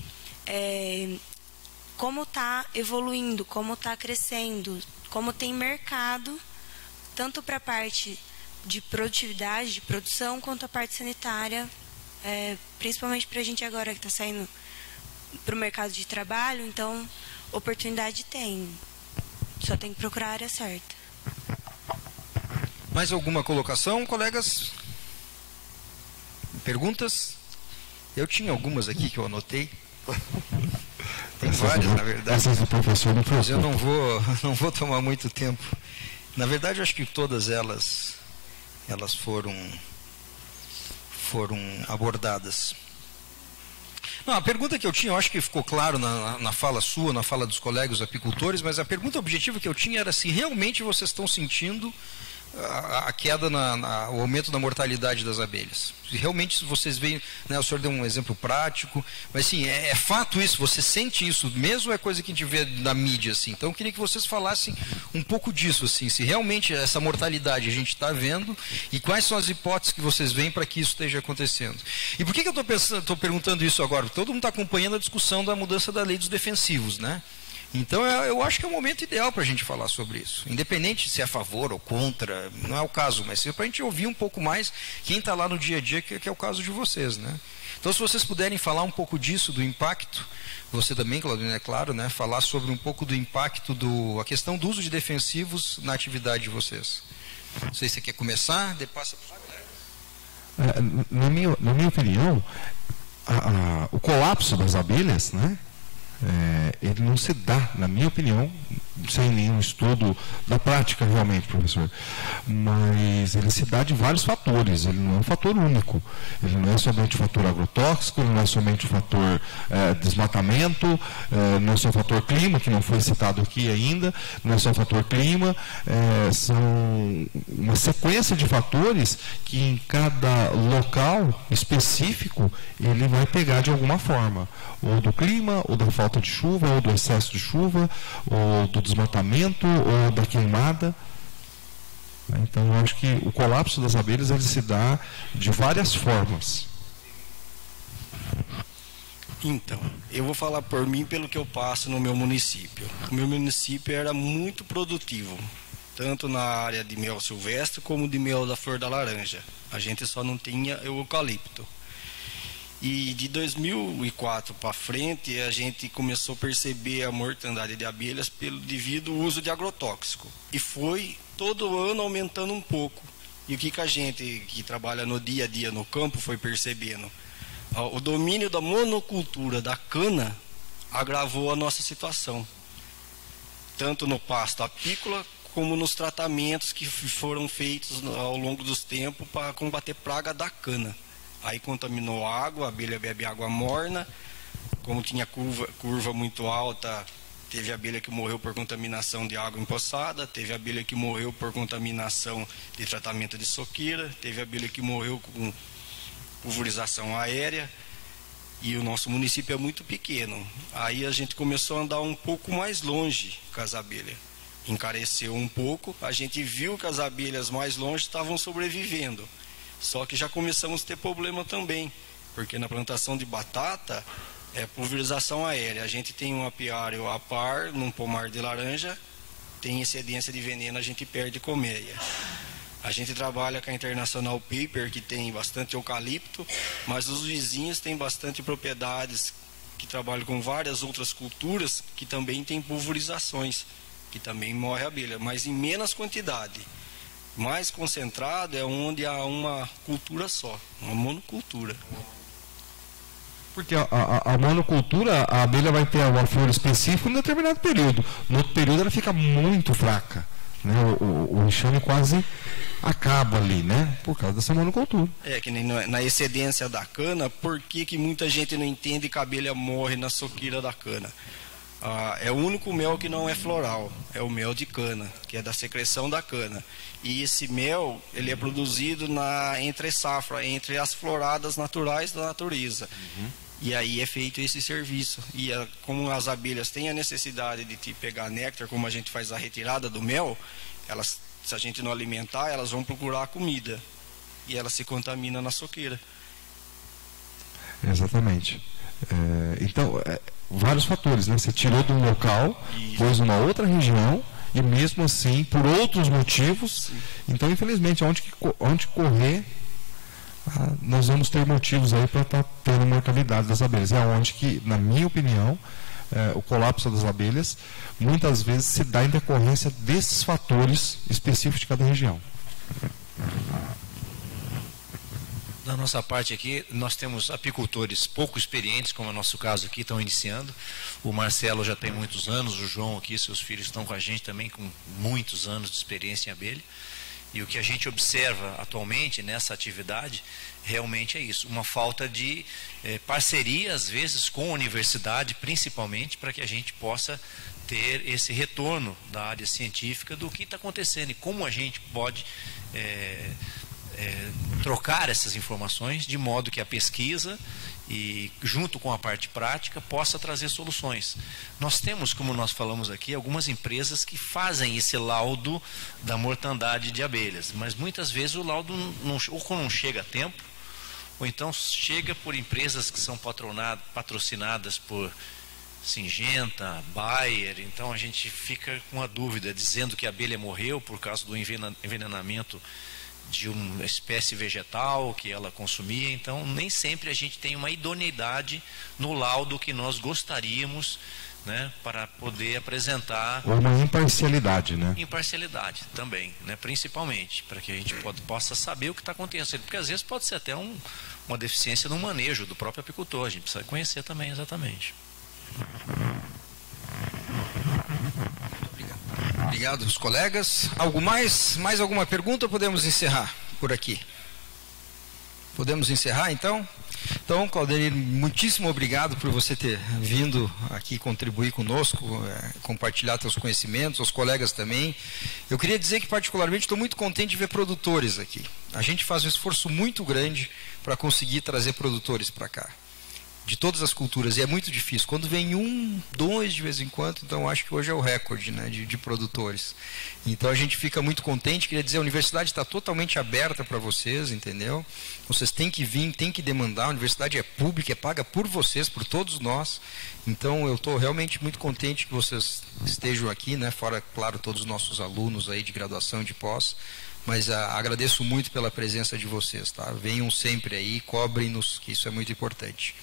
como está evoluindo, como está crescendo, como tem mercado, tanto para a parte de produtividade, de produção, quanto a parte sanitária, principalmente para a gente agora que está saindo para o mercado de trabalho. Então, oportunidade tem, só tem que procurar a área certa. Mais alguma colocação, colegas? Perguntas? Eu tinha algumas aqui que eu anotei. Tem várias, na verdade. Essas do professor não foi. Mas eu não vou tomar muito tempo. Na verdade, eu acho que todas elas foram abordadas. Não, a pergunta que eu tinha, eu acho que ficou claro na fala sua, na fala dos colegas apicultores, mas a pergunta objetiva que eu tinha era se realmente vocês estão sentindo a queda, o aumento da mortalidade das abelhas. Se realmente vocês veem, né, o senhor deu um exemplo prático, mas sim, é fato isso, você sente isso mesmo, é coisa que a gente vê na mídia, assim. Então eu queria que vocês falassem um pouco disso, assim, se realmente essa mortalidade a gente está vendo e quais são as hipóteses que vocês veem para que isso esteja acontecendo. E por que eu estou perguntando isso agora? Porque todo mundo está acompanhando a discussão da mudança da lei dos defensivos, né? Então, eu acho que é o momento ideal para a gente falar sobre isso. Independente se é a favor ou contra, não é o caso, mas para a gente ouvir um pouco mais quem está lá no dia a dia, que é o caso de vocês, né? Então, se vocês puderem falar um pouco disso, do impacto, você também, Claudine, é claro, né? Falar sobre um pouco do impacto, a questão do uso de defensivos na atividade de vocês. Não sei se você quer começar, passa para a galera. Na minha opinião, o colapso das abelhas, né? Ele não se dá, na minha opinião, sem nenhum estudo da prática realmente, professor, mas ele se dá de vários fatores, ele não é um fator único, ele não é somente o fator agrotóxico, ele não é somente o fator desmatamento, não é só o fator clima, que não foi citado aqui ainda, não é só o fator clima, são uma sequência de fatores que em cada local específico ele vai pegar de alguma forma, ou do clima, ou da falta de chuva, ou do excesso de chuva, ou do desmatamento, ou da queimada. Então, eu acho que o colapso das abelhas ele se dá de várias formas. Então, eu vou falar por mim pelo que eu passo no meu município. O meu município era muito produtivo, tanto na área de mel silvestre como de mel da flor da laranja. A gente só não tinha eucalipto. E de 2004 para frente, a gente começou a perceber a mortandade de abelhas devido ao uso de agrotóxico. E foi todo ano aumentando um pouco. E o que a gente que trabalha no dia a dia no campo foi percebendo? O domínio da monocultura da cana agravou a nossa situação. Tanto no pasto apícola, como nos tratamentos que foram feitos ao longo dos tempos para combater praga da cana. Aí contaminou a água, a abelha bebe água morna, como tinha curva muito alta, teve abelha que morreu por contaminação de água empoçada, teve abelha que morreu por contaminação de tratamento de soqueira, teve abelha que morreu com pulverização aérea, e o nosso município é muito pequeno. Aí a gente começou a andar um pouco mais longe com as abelhas. Encareceu um pouco, a gente viu que as abelhas mais longe estavam sobrevivendo. Só que já começamos a ter problema também, porque na plantação de batata é pulverização aérea. A gente tem um apiário a par, num pomar de laranja, tem excedência de veneno, a gente perde colmeia. A gente trabalha com a International Paper, que tem bastante eucalipto, mas os vizinhos têm bastante propriedades que trabalham com várias outras culturas que também têm pulverizações, que também morre a abelha, mas em menos quantidade. Mais concentrado é onde há uma cultura só, uma monocultura. Porque a monocultura, a abelha vai ter uma flor específica em determinado período. No outro período ela fica muito fraca, né? O enxame quase acaba ali, né? Por causa dessa monocultura. Que nem na excedência da cana, por que muita gente não entende que a abelha morre na soqueira da cana? É o único mel que não é floral, é o mel de cana, que é da secreção da cana. E esse mel, ele é produzido entre safra, entre as floradas naturais da natureza. E aí é feito esse serviço. E como as abelhas têm a necessidade de pegar néctar, como a gente faz a retirada do mel, elas, se a gente não alimentar, elas vão procurar comida. E elas se contaminam na soqueira. Exatamente. Então, vários fatores, né? Você tirou de um local, pôs numa outra região, e mesmo assim, por outros motivos, então, infelizmente, onde correr, nós vamos ter motivos aí para estar tendo mortalidade das abelhas. É onde que, na minha opinião, o colapso das abelhas, muitas vezes se dá em decorrência desses fatores específicos de cada região. Da nossa parte aqui, nós temos apicultores pouco experientes, como é o nosso caso aqui, estão iniciando. O Marcelo já tem muitos anos, o João aqui, seus filhos estão com a gente também com muitos anos de experiência em abelha. E o que a gente observa atualmente nessa atividade, realmente é isso, uma falta de parceria, às vezes, com a universidade, principalmente, para que a gente possa ter esse retorno da área científica do que está acontecendo e como a gente pode trocar essas informações de modo que a pesquisa e junto com a parte prática possa trazer soluções. Nós temos, como nós falamos aqui, algumas empresas que fazem esse laudo da mortandade de abelhas, mas muitas vezes o laudo não chega a tempo, ou então chega por empresas que são patrocinadas por Syngenta, Bayer, então a gente fica com a dúvida, dizendo que a abelha morreu por causa do envenenamento de uma espécie vegetal que ela consumia, então nem sempre a gente tem uma idoneidade no laudo que nós gostaríamos, né, para poder apresentar. Ou uma imparcialidade, né? Imparcialidade também, né, principalmente, para que a gente possa saber o que está acontecendo, porque às vezes pode ser até uma deficiência no manejo do próprio apicultor, a gente precisa conhecer também exatamente. Obrigado, os colegas. Algo mais? Mais alguma pergunta ou podemos encerrar por aqui? Podemos encerrar, então? Então, Claudenir, muitíssimo obrigado por você ter vindo aqui contribuir conosco, compartilhar seus conhecimentos, os colegas também. Eu queria dizer que, particularmente, estou muito contente de ver produtores aqui. A gente faz um esforço muito grande para conseguir trazer produtores para cá, de todas as culturas, e é muito difícil. Quando vem 1, 2 de vez em quando, então acho que hoje é o recorde, né, de produtores. Então a gente fica muito contente. Queria dizer, a universidade está totalmente aberta para vocês, entendeu? Vocês têm que vir, têm que demandar. A universidade é pública, é paga por vocês, por todos nós. Então eu estou realmente muito contente que vocês estejam aqui, né, fora, claro, todos os nossos alunos aí de graduação e de pós. Mas agradeço muito pela presença de vocês, tá? Venham sempre aí, cobrem-nos, que isso é muito importante.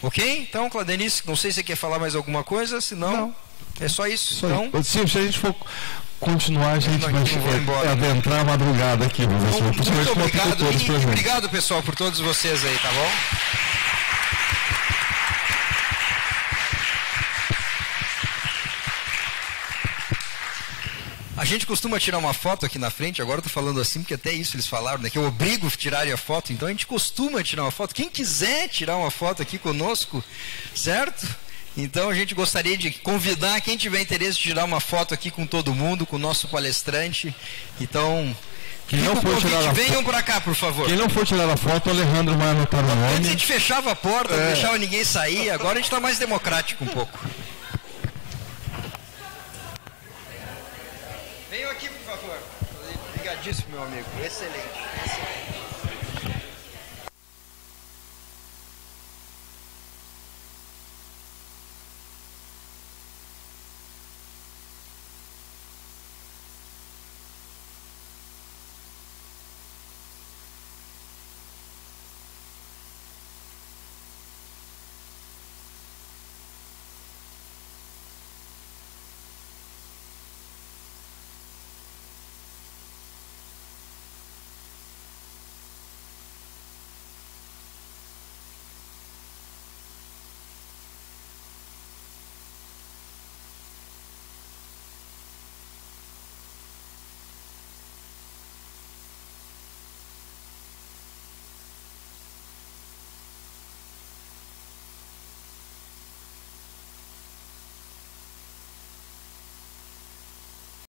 Ok? Então, Claudenice, não sei se você quer falar mais alguma coisa, senão não. É só isso. Só então, sim, se a gente for continuar, a gente vai adentrar a madrugada aqui, professor. Muito obrigado e obrigado, pessoal, por todos vocês aí, tá bom? A gente costuma tirar uma foto aqui na frente, agora eu estou falando assim, porque até isso eles falaram, né, que eu obrigo a tirarem a foto, então a gente costuma tirar uma foto. Quem quiser tirar uma foto aqui conosco, certo? Então a gente gostaria de convidar quem tiver interesse de tirar uma foto aqui com todo mundo, com o nosso palestrante. Então, quem não for tirar venham para cá, por favor. Quem não for tirar a foto, o Alejandro vai anotar o nome. Antes a gente fechava a porta, não deixava ninguém sair, agora a gente está mais democrático um pouco. Venham aqui, por favor. Obrigadíssimo, meu amigo. Excelente.